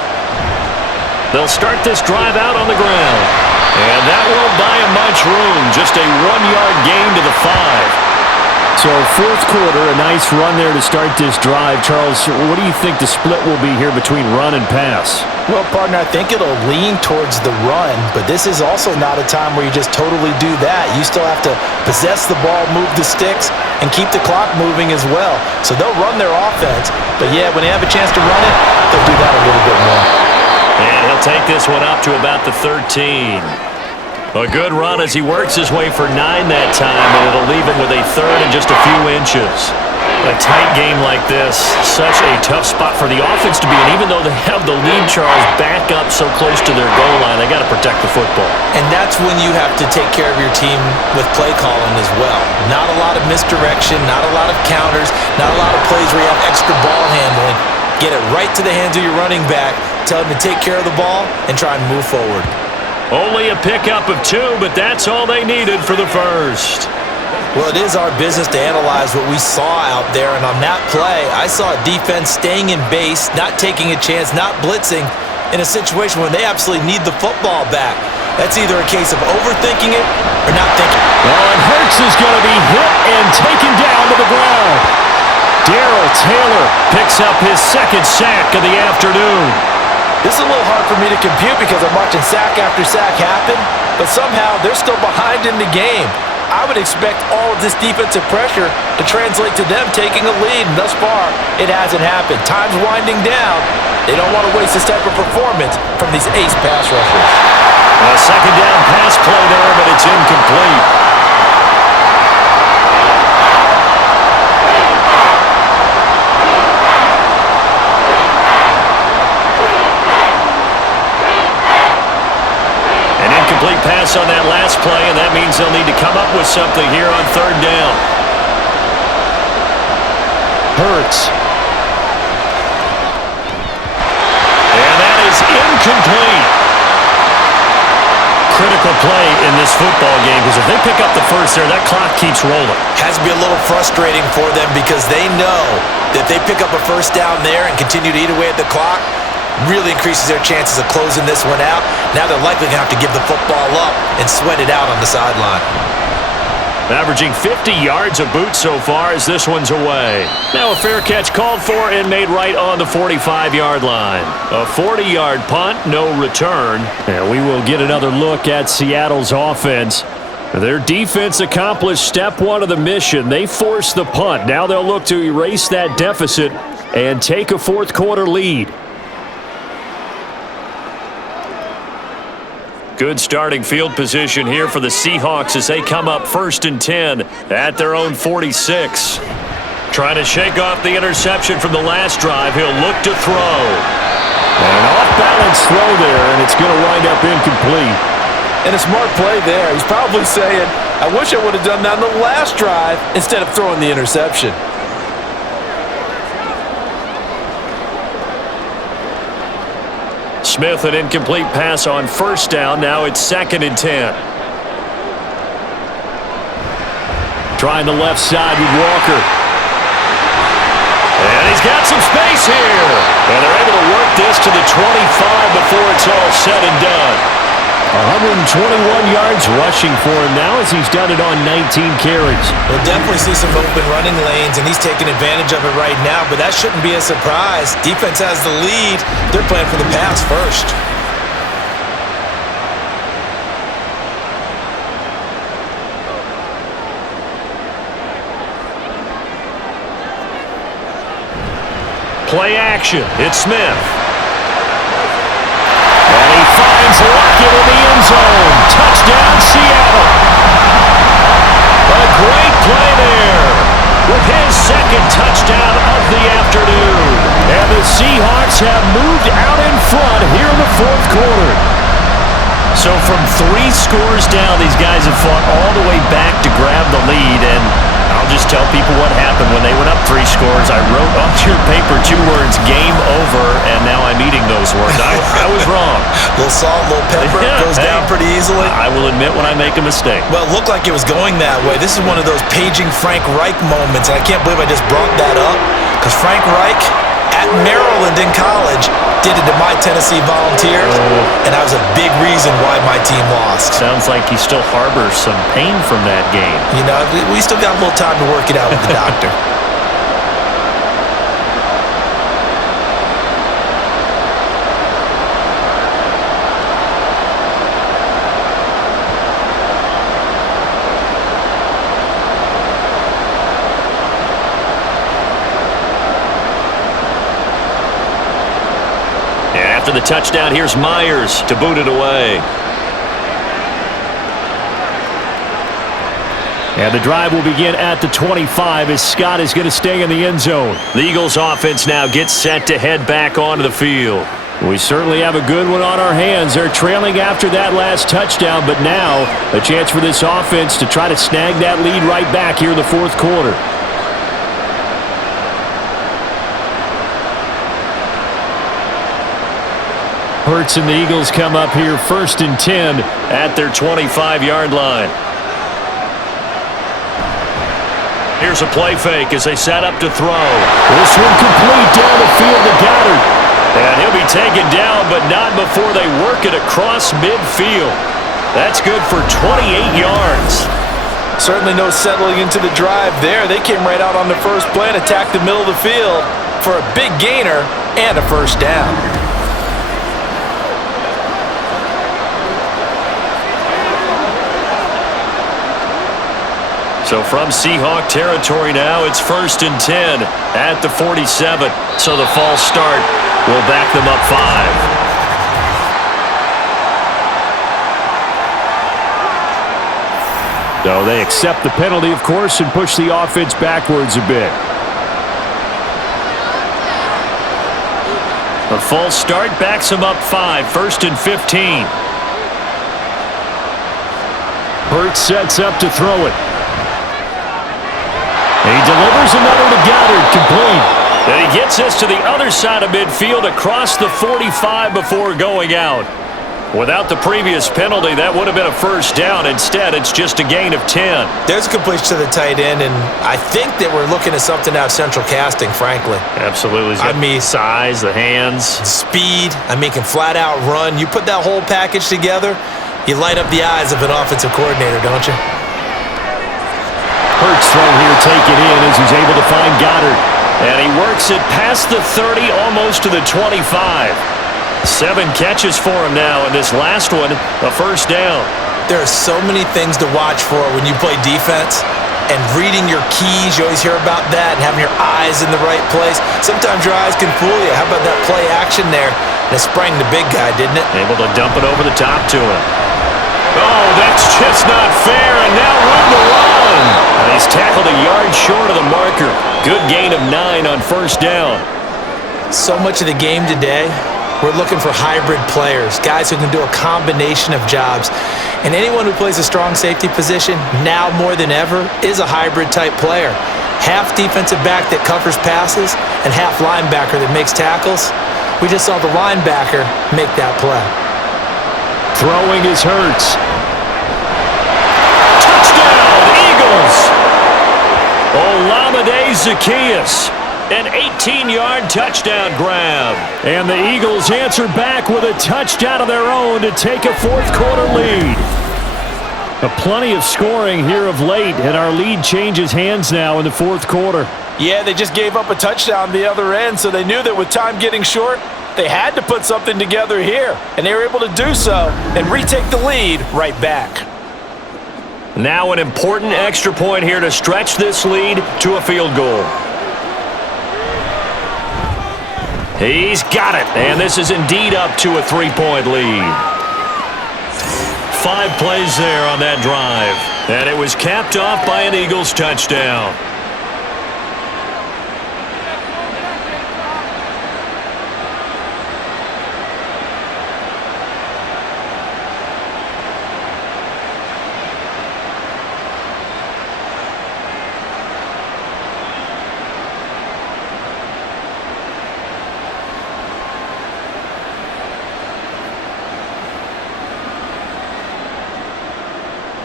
They'll start this drive out on the ground. And that won't buy him much room. Just a 1-yard gain to the 5. So fourth quarter, a nice run there to start this drive. Charles, what do you think the split will be here between run and pass? Well, partner, I think it'll lean towards the run, but this is also not a time where you just totally do that. You still have to possess the ball, move the sticks, and keep the clock moving as well. So they'll run their offense, but yeah, when they have a chance to run it, they'll do that a little bit more. And he'll take this one up to about the 13. A good run as he works his way for 9 that time, and it'll leave him with a third and just a few inches. A tight game like this, such a tough spot for the offense to be in. Even though they have the lead, Charles, back up so close to their goal line, they got to protect the football. And that's when you have to take care of your team with play calling as well. Not a lot of misdirection, not a lot of counters, not a lot of plays where you have extra ball handling. Get it right to the hands of your running back, tell him to take care of the ball, and try and move forward. Only a pickup of 2, but that's all they needed for the first. Well, it is our business to analyze what we saw out there, and on that play, I saw a defense staying in base, not taking a chance, not blitzing, in a situation where they absolutely need the football back. That's either a case of overthinking it or not thinking. Oh, and Hurts is going to be hit and taken down to the ground. Darrell Taylor picks up his second sack of the afternoon. This is a little hard for me to compute because I'm watching sack after sack happen, but somehow they're still behind in the game. I would expect all of this defensive pressure to translate to them taking a lead, and thus far, it hasn't happened. Time's winding down, They don't want to waste this type of performance from these ace pass rushers. A second down pass play there, but it's incomplete. An incomplete pass on that last play, and that means they'll need to come up with something here on third down. Hurts. And that is incomplete. Critical play in this football game, because if they pick up the first there, that clock keeps rolling. Has to be a little frustrating for them because they know that if they pick up a first down there and continue to eat away at the clock, really increases their chances of closing this one out. Now they're likely going to have to give the football up and sweat it out on the sideline. Averaging 50 yards a boot so far as this one's away. Now a fair catch called for and made right on the 45-yard line. A 40-yard punt, no return. And we will get another look at Seattle's offense. Their defense accomplished step one of the mission. They forced the punt. Now they'll look to erase that deficit and take a fourth quarter lead. Good starting field position here for the Seahawks as they come up 1st and 10 at their own 46. Trying to shake off the interception from the last drive. He'll look to throw. An off-balance throw there, and it's going to wind up incomplete. And a smart play there. He's probably saying, I wish I would have done that on the last drive instead of throwing the interception. Smith, an incomplete pass on first down. Now it's 2nd and 10. Trying the left side with Walker. And he's got some space here. And they're able to work this to the 25 before it's all said and done. 121 yards rushing for him now as he's done it on 19 carries. We'll definitely see some open running lanes, and he's taking advantage of it right now, but that shouldn't be a surprise. Defense has the lead. They're playing for the pass first. Play action. It's Smith. And he finds Lockett in the end zone. Touchdown, Seattle. A great play there with his second touchdown of the afternoon. And the Seahawks have moved out in front here in the fourth quarter. So from 3 scores down, these guys have fought all the way back to grab the lead. And I'll just tell people what happened when they went up 3 scores. I wrote on your paper 2 words, game over, and now I'm eating those words. I was wrong. A little salt, a little pepper, goes down pretty easily. I will admit when I make a mistake. Well, it looked like it was going that way. This is one of those paging Frank Reich moments, and I can't believe I just brought that up, because Frank Reich at Maryland in college did it to my Tennessee Volunteers, and that was a big reason why my team lost. Sounds like he still harbors some pain from that game. You know, we still got a little time to work it out with the doctor. After the touchdown, here's Myers to boot it away. And the drive will begin at the 25 as Scott is going to stay in the end zone. The Eagles offense now gets set to head back onto the field. We certainly have a good one on our hands. They're trailing after that last touchdown, but now a chance for this offense to try to snag that lead right back here in the fourth quarter. Hurts and the Eagles come up here 1st and 10 at their 25-yard line. Here's a play fake as they set up to throw. This one complete down the field to Goddard. And he'll be taken down, but not before they work it across midfield. That's good for 28 yards. Certainly no settling into the drive there. They came right out on the first play and attacked the middle of the field for a big gainer and a first down. So from Seahawk territory now, it's 1st and 10 at the 47. So the false start will back them up 5. So they accept the penalty, of course, and push the offense backwards a bit. The false start backs them up 5, 1st and 15. Hurts sets up to throw it. He delivers another to Goddard, complete. And he gets this to the other side of midfield across the 45 before going out. Without the previous penalty, that would have been a first down. Instead, it's just a gain of 10. There's a completion to the tight end, and I think that we're looking at something out of central casting, frankly. Absolutely. I mean, size, the hands. Speed. I mean, can flat out run. You put that whole package together, you light up the eyes of an offensive coordinator, don't you? Hurts throw here taken in as he's able to find Goddard. And he works it past the 30, almost to the 25. 7 catches for him now, and this last one, a first down. There are so many things to watch for when you play defense, and reading your keys, you always hear about that, and having your eyes in the right place. Sometimes your eyes can fool you. How about that play action there? And it sprang the big guy, didn't it? Able to dump it over the top to him. Oh, that's just not fair, and now run the run. And he's tackled a yard short of the marker. Good gain of 9 on first down. So much of the game today, we're looking for hybrid players, guys who can do a combination of jobs. And anyone who plays a strong safety position, now more than ever, is a hybrid type player. Half defensive back that covers passes and half linebacker that makes tackles. We just saw the linebacker make that play. Throwing is Hurts. Touchdown, Eagles! Olamide Zaccheaus. An 18-yard touchdown grab. And the Eagles answer back with a touchdown of their own to take a fourth-quarter lead. Plenty of scoring here of late, and our lead changes hands now in the fourth quarter. Yeah, they just gave up a touchdown the other end, so they knew that with time getting short, they had to put something together here, and they were able to do so and retake the lead right back. Now an important extra point here to stretch this lead to a field goal. He's got it, and this is indeed up to a 3-point lead. 5 plays there on that drive, and it was capped off by an Eagles touchdown.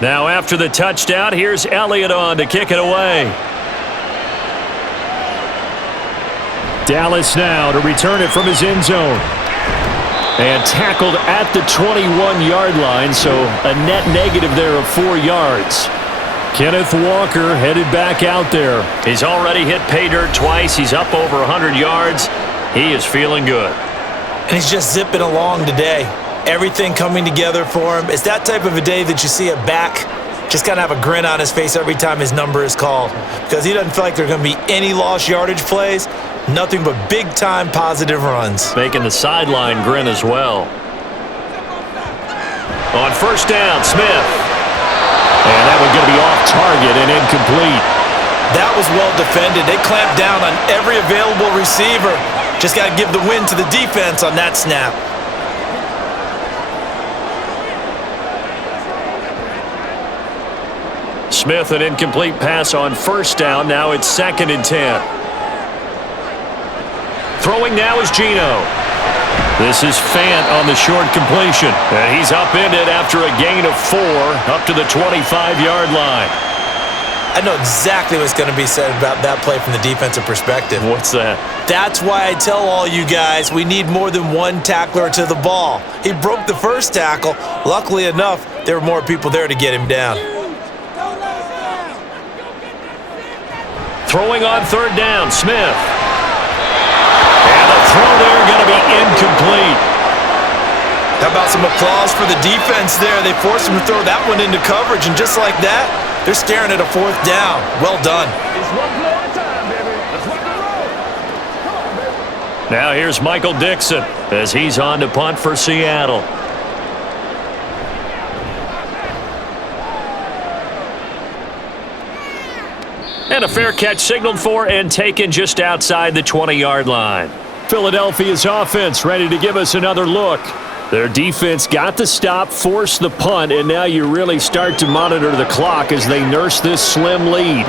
Now after the touchdown, here's Elliott on to kick it away. Dallas now to return it from his end zone. And tackled at the 21-yard line, so a net negative there of 4 yards. Kenneth Walker headed back out there. He's already hit pay dirt twice. He's up over 100 yards. He is feeling good. And he's just zipping along today. Everything coming together for him. It's that type of a day that you see a back just kind of have a grin on his face every time his number is called, because he doesn't feel like there are going to be any lost yardage plays, nothing but big-time positive runs. Making the sideline grin as well. On first down, Smith. And that one going to be off target and incomplete. That was well defended. They clamped down on every available receiver. Just got to give the win to the defense on that snap. Smith, an incomplete pass on first down. Now it's 2nd and 10. Throwing now is Geno. This is Fant on the short completion. And he's upended after a gain of 4 up to the 25-yard line. I know exactly what's going to be said about that play from the defensive perspective. What's that? That's why I tell all you guys we need more than one tackler to the ball. He broke the first tackle. Luckily enough, there were more people there to get him down. Throwing on third down, Smith. And the throw there going to be incomplete. How about some applause for the defense there? They forced him to throw that one into coverage, and just like that, They're staring at a 4th down. Well done. It's one play at a time, baby. Let's rock and roll. Come on, baby. Now here's Michael Dixon as he's on to punt for Seattle. And a fair catch signaled for and taken just outside the 20-yard line. Philadelphia's offense ready to give us another look. Their defense got the stop, forced the punt, and now you really start to monitor the clock as they nurse this slim lead.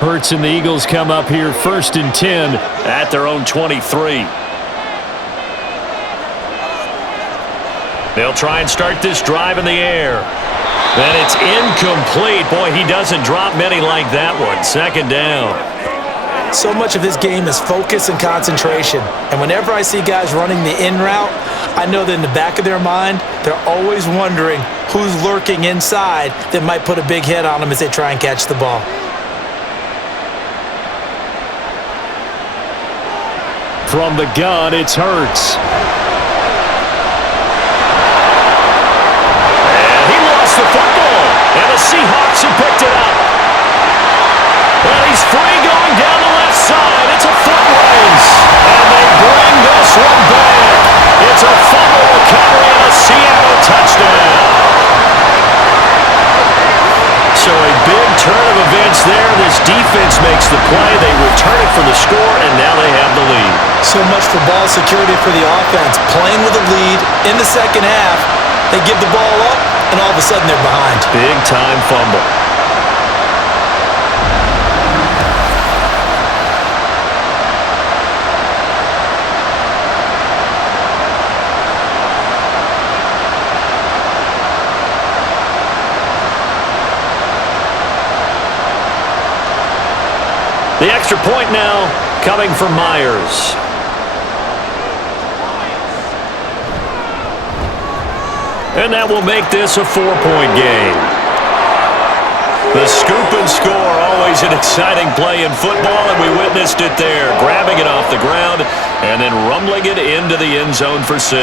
Hurts and the Eagles come up here 1st and 10 at their own 23. They'll try and start this drive in the air. And it's incomplete. Boy, he doesn't drop many like that one. 2nd down. So much of this game is focus and concentration. And whenever I see guys running the in route, I know that in the back of their mind, they're always wondering who's lurking inside that might put a big hit on them as they try and catch the ball. From the gun, it's Hurts. And he lost the football. And the Seahawks have picked it up. Well, he's free going down the left side. It's a foot race. And they bring this one back. It's a fumble recovery and a Seattle touchdown. So a big turn of events there. This defense makes the play. They return it for the score, and now they have the lead. So much for ball security for the offense. Playing with a lead in the second half, they give the ball up, and all of a sudden they're behind. Big-time fumble. The extra point now coming from Myers. And that will make this a 4-point game. The scoop and score, always an exciting play in football, and we witnessed it there. Grabbing it off the ground and then rumbling it into the end zone for 6.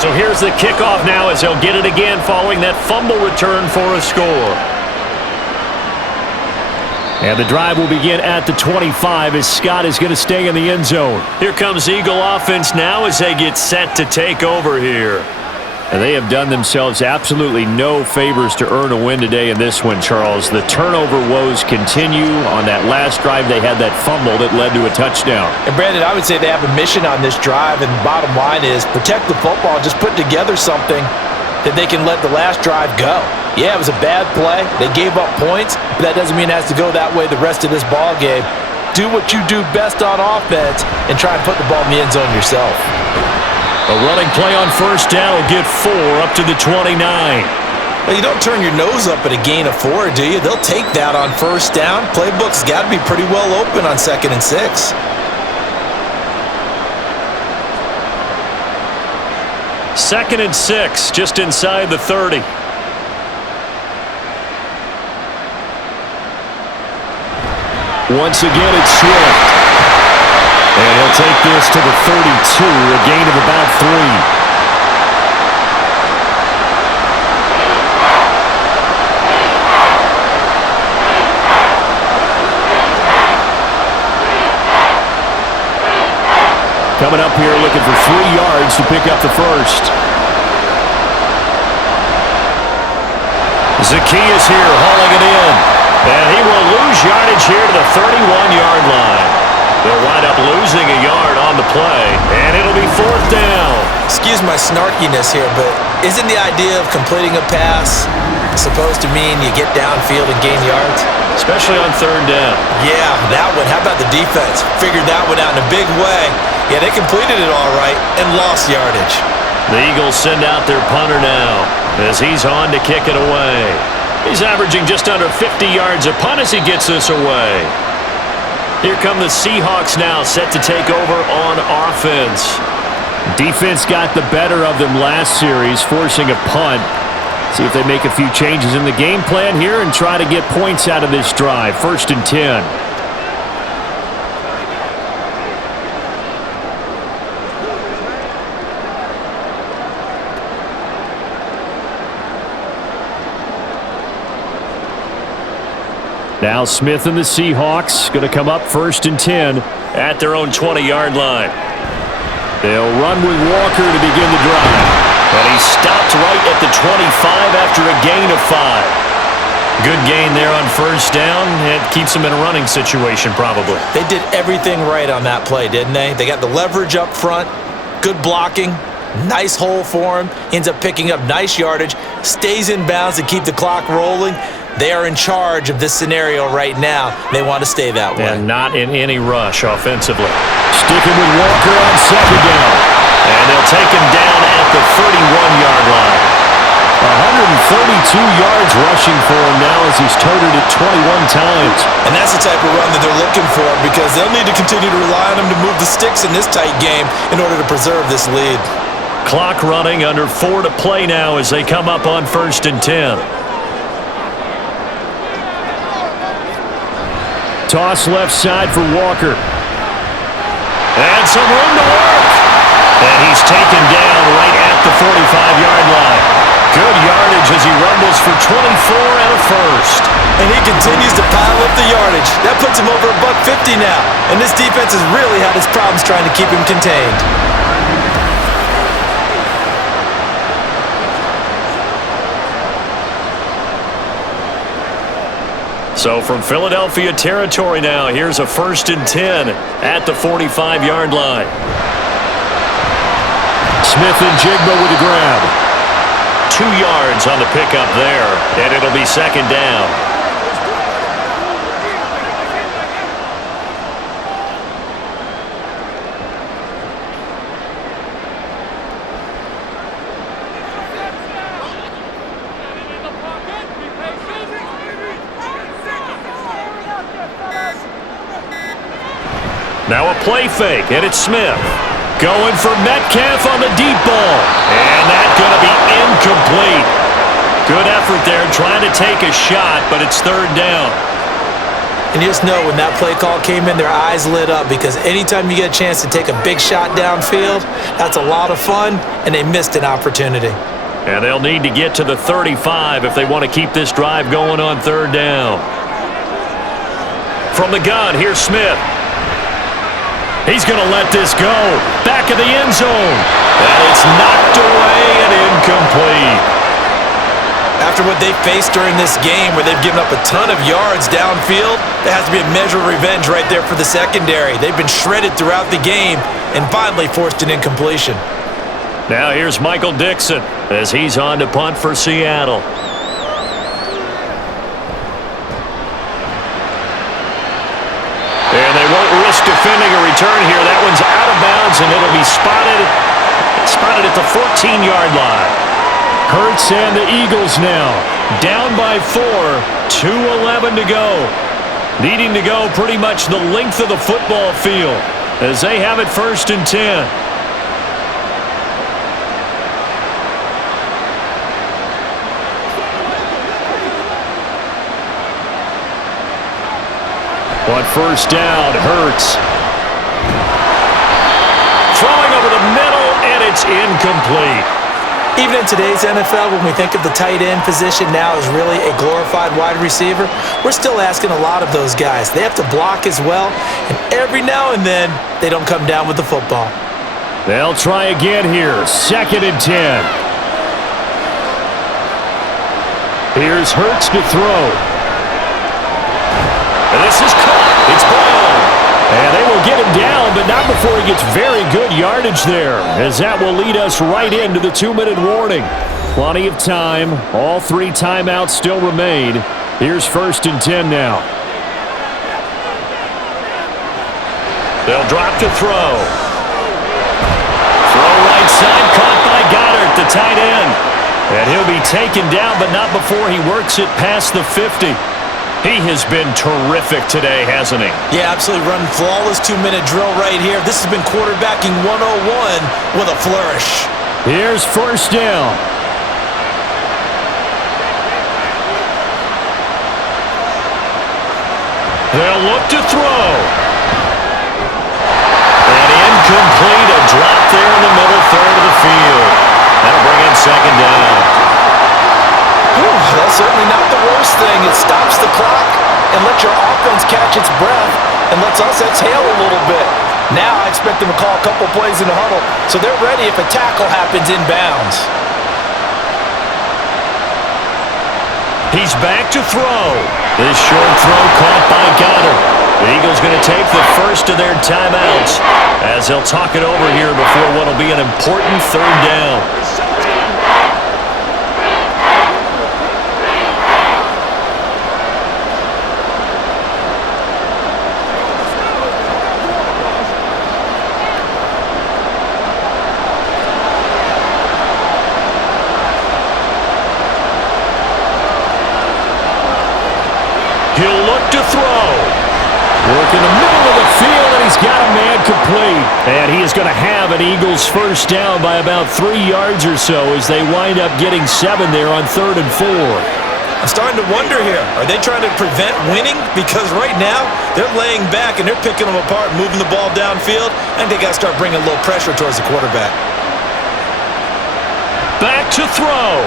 So here's the kickoff now as they'll get it again following that fumble return for a score. And the drive will begin at the 25 as Scott is going to stay in the end zone. Here comes Eagle offense now as they get set to take over here. And they have done themselves absolutely no favors to earn a win today in this one, Charles. The turnover woes continue. On that last drive, they had that fumble that led to a touchdown. And Brandon, I would say they have a mission on this drive, and the bottom line is protect the football, just put together something that they can let the last drive go. Yeah, it was a bad play. They gave up points, but that doesn't mean it has to go that way the rest of this ball game. Do what you do best on offense and try and put the ball in the end zone yourself. A running play on 1st down will get 4 up to the 29. Well, you don't turn your nose up at a gain of 4, do you? They'll take that on 1st down. Playbook's got to be pretty well open on 2nd and 6. Second and 6, just inside the 30. Once again, it's Swift. And he'll take this to the 32, a gain of about 3. Coming up here looking for 3 yards to pick up the first. Zacchaeus here hauling it in. And he will lose yardage here to the 31-yard line. They'll wind up losing a yard on the play, and it'll be 4th down. Excuse my snarkiness here, but isn't the idea of completing a pass supposed to mean you get downfield and gain yards? Especially on 3rd down. Yeah, that one. How about the defense? Figured that one out in a big way Yeah, they completed it all right and lost yardage. The Eagles send out their punter now as he's on to kick it away. He's averaging just under 50 yards a punt as he gets this away. Here come the Seahawks now, set to take over on offense. Defense got the better of them last series, forcing a punt. See if they make a few changes in the game plan here and try to get points out of this drive. 1st and 10. Now Smith and the Seahawks going to come up 1st and 10 at their own 20-yard line. They'll run with Walker to begin the drive. And he stopped right at the 25 after a gain of 5. Good gain there on 1st down. It keeps them in a running situation probably. They did everything right on that play, didn't they? They got the leverage up front, good blocking, nice hole for him. He ends up picking up nice yardage, stays in bounds to keep the clock rolling. They are in charge of this scenario right now. They want to stay that way. And not in any rush offensively. Sticking with Walker on 2nd down. And they'll take him down at the 31-yard line. 132 yards rushing for him now as he's toted it 21 times. And that's the type of run that they're looking for because they'll need to continue to rely on him to move the sticks in this tight game in order to preserve this lead. Clock running, under 4 to play now as they come up on 1st and 10. Toss left side for Walker. And some room to work. And he's taken down right at the 45-yard line. Good yardage as he rumbles for 24 and a 1st. And he continues to pile up the yardage. That puts him over $150 now. And this defense has really had its problems trying to keep him contained. So from Philadelphia territory now, here's a 1st and 10 at the 45-yard line. Smith and Jigba with the grab. 2 yards on the pickup there, and it'll be 2nd down. Now a play fake, and it's Smith. Going for Metcalf on the deep ball. And that's going to be incomplete. Good effort there, trying to take a shot, but it's 3rd down. And you just know when that play call came in, their eyes lit up because anytime you get a chance to take a big shot downfield, that's a lot of fun, and they missed an opportunity. And they'll need to get to the 35 if they want to keep this drive going on 3rd down. From the gun, here's Smith. He's going to let this go. Back of the end zone. And it's knocked away and incomplete. After what they faced during this game where they've given up a ton of yards downfield, there has to be a measure of revenge right there for the secondary. They've been shredded throughout the game and finally forced an incompletion. Now here's Michael Dixon as he's on to punt for Seattle. And they won't risk defending a return here. That one's out of bounds, and it'll be spotted at the 14-yard line. Hurts and the Eagles now down by 4, 2:11 to go. Needing to go pretty much the length of the football field as they have it 1st and 10. On 1st down, Hurts. Throwing over the middle, and it's incomplete. Even in today's NFL, when we think of the tight end position now as really a glorified wide receiver, we're still asking a lot of those guys. They have to block as well, and every now and then, they don't come down with the football. They'll try again here, 2nd and 10. Here's Hurts to throw. And this is caught. It's Brown. And they will get him down, but not before he gets very good yardage there, as that will lead us right into the 2-minute warning. Plenty of time. All 3 timeouts still remain. Here's 1st and 10 now. They'll drop to throw. Stewart, the tight end. And he'll be taken down, but not before he works it past the 50. He has been terrific today, hasn't he? Yeah, absolutely running flawless 2-minute drill right here. This has been quarterbacking 101 with a flourish. Here's first down. They'll look to throw. And incomplete, a drop there in the middle third of the field. That'll bring in second down. Whew, that's certainly not the worst thing. It stops the clock and lets your offense catch its breath and lets us exhale a little bit. Now I expect them to call a couple plays in the huddle so they're ready if a tackle happens inbounds. He's back to throw. This short throw caught by Goddard. The Eagles going to take the first of their timeouts as they'll talk it over here before what will be an important third down. He'll look to throw. Work in the middle of the field, and he's got a man complete. And he is going to have an Eagles first down by about 3 yards or so as they wind up getting 7 there on 3rd and 4. I'm starting to wonder here. Are they trying to prevent winning? Because right now, they're laying back and they're picking them apart, moving the ball downfield, and they got to start bringing a little pressure towards the quarterback. Back to throw.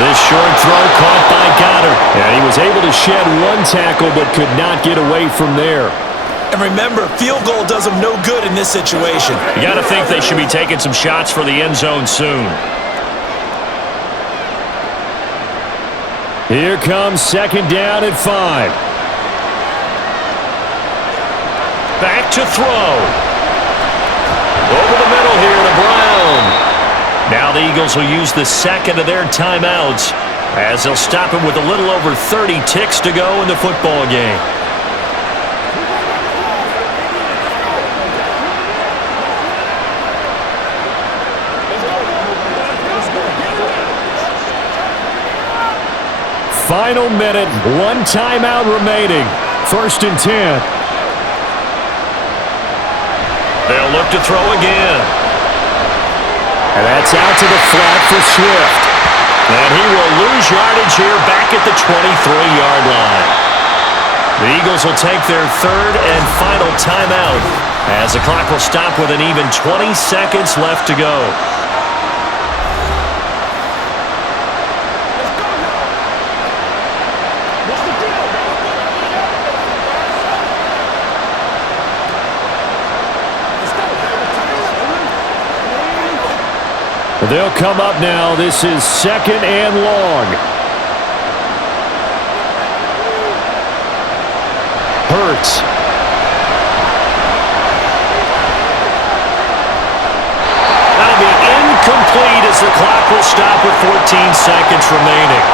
This short throw caught by Goddard. And he was able to shed one tackle but could not get away from there. And remember, field goal does them no good in this situation. You got to think they should be taking some shots for the end zone soon. Here comes second down at 5. Back to throw. Over the middle here to Brown. Now the Eagles will use the second of their timeouts as they'll stop him with a little over 30 ticks to go in the football game. Final minute, 1 timeout remaining. 1st and 10. They'll look to throw again. And that's out to the flat for Swift. And he will lose yardage here back at the 23-yard line. The Eagles will take their 3rd and final timeout as the clock will stop with an even 20 seconds left to go. They'll come up now. This is 2nd and long. Hurts. That'll be incomplete as the clock will stop with 14 seconds remaining.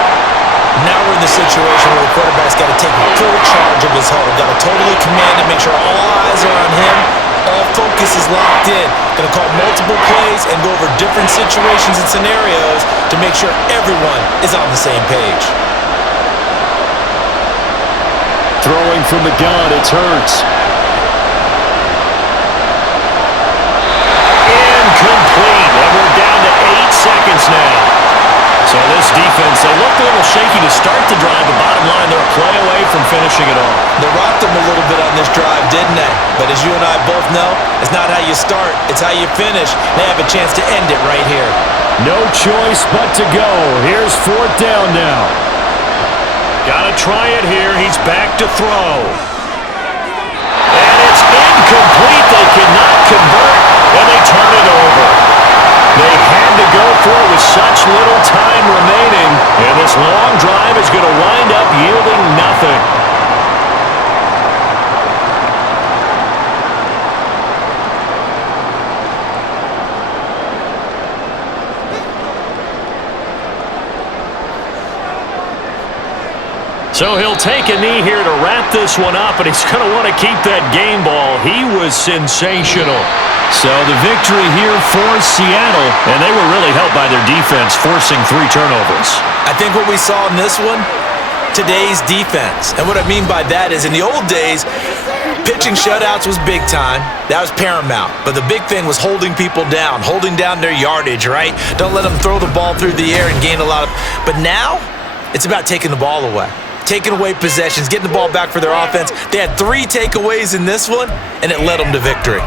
Now we're in the situation where the quarterback's got to take full charge of his huddle. Got to totally command it, make sure all eyes are on him. All focus is locked in. Going to call multiple plays and go over different situations and scenarios to make sure everyone is on the same page. Throwing from the gun, it's Hurts. Incomplete. And we're down to 8 seconds now. So this defense, they looked a little shaky to start the drive, but bottom line, they're a play away from finishing it off. They rocked them a little bit on this drive, didn't they? But as you and I both know, it's not how you start, it's how you finish. They have a chance to end it right here. No choice but to go. Here's 4th down now. Gotta try it here. He's back to throw. And it's incomplete. They cannot convert, and they turn it over. They had to go for it with such little time remaining, and this long drive is going to wind up yielding nothing. So he'll take a knee here to wrap this one up, and he's going to want to keep that game ball. He was sensational. So the victory here for Seattle, and they were really helped by their defense, forcing 3 turnovers. I think what we saw in this one, today's defense. And what I mean by that is in the old days, pitching shutouts was big time. That was paramount. But the big thing was holding people down, holding down their yardage, right? Don't let them throw the ball through the air and gain a lot of... But now, it's about taking the ball away. Taking away possessions, getting the ball back for their offense. They had 3 takeaways in this one, and it led them to victory.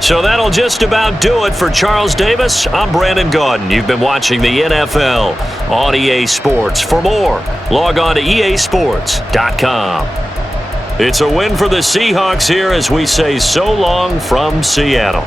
So that'll just about do it for Charles Davis. I'm Brandon Gaudin. You've been watching the NFL on EA Sports. For more, log on to easports.com. It's a win for the Seahawks here as we say so long from Seattle.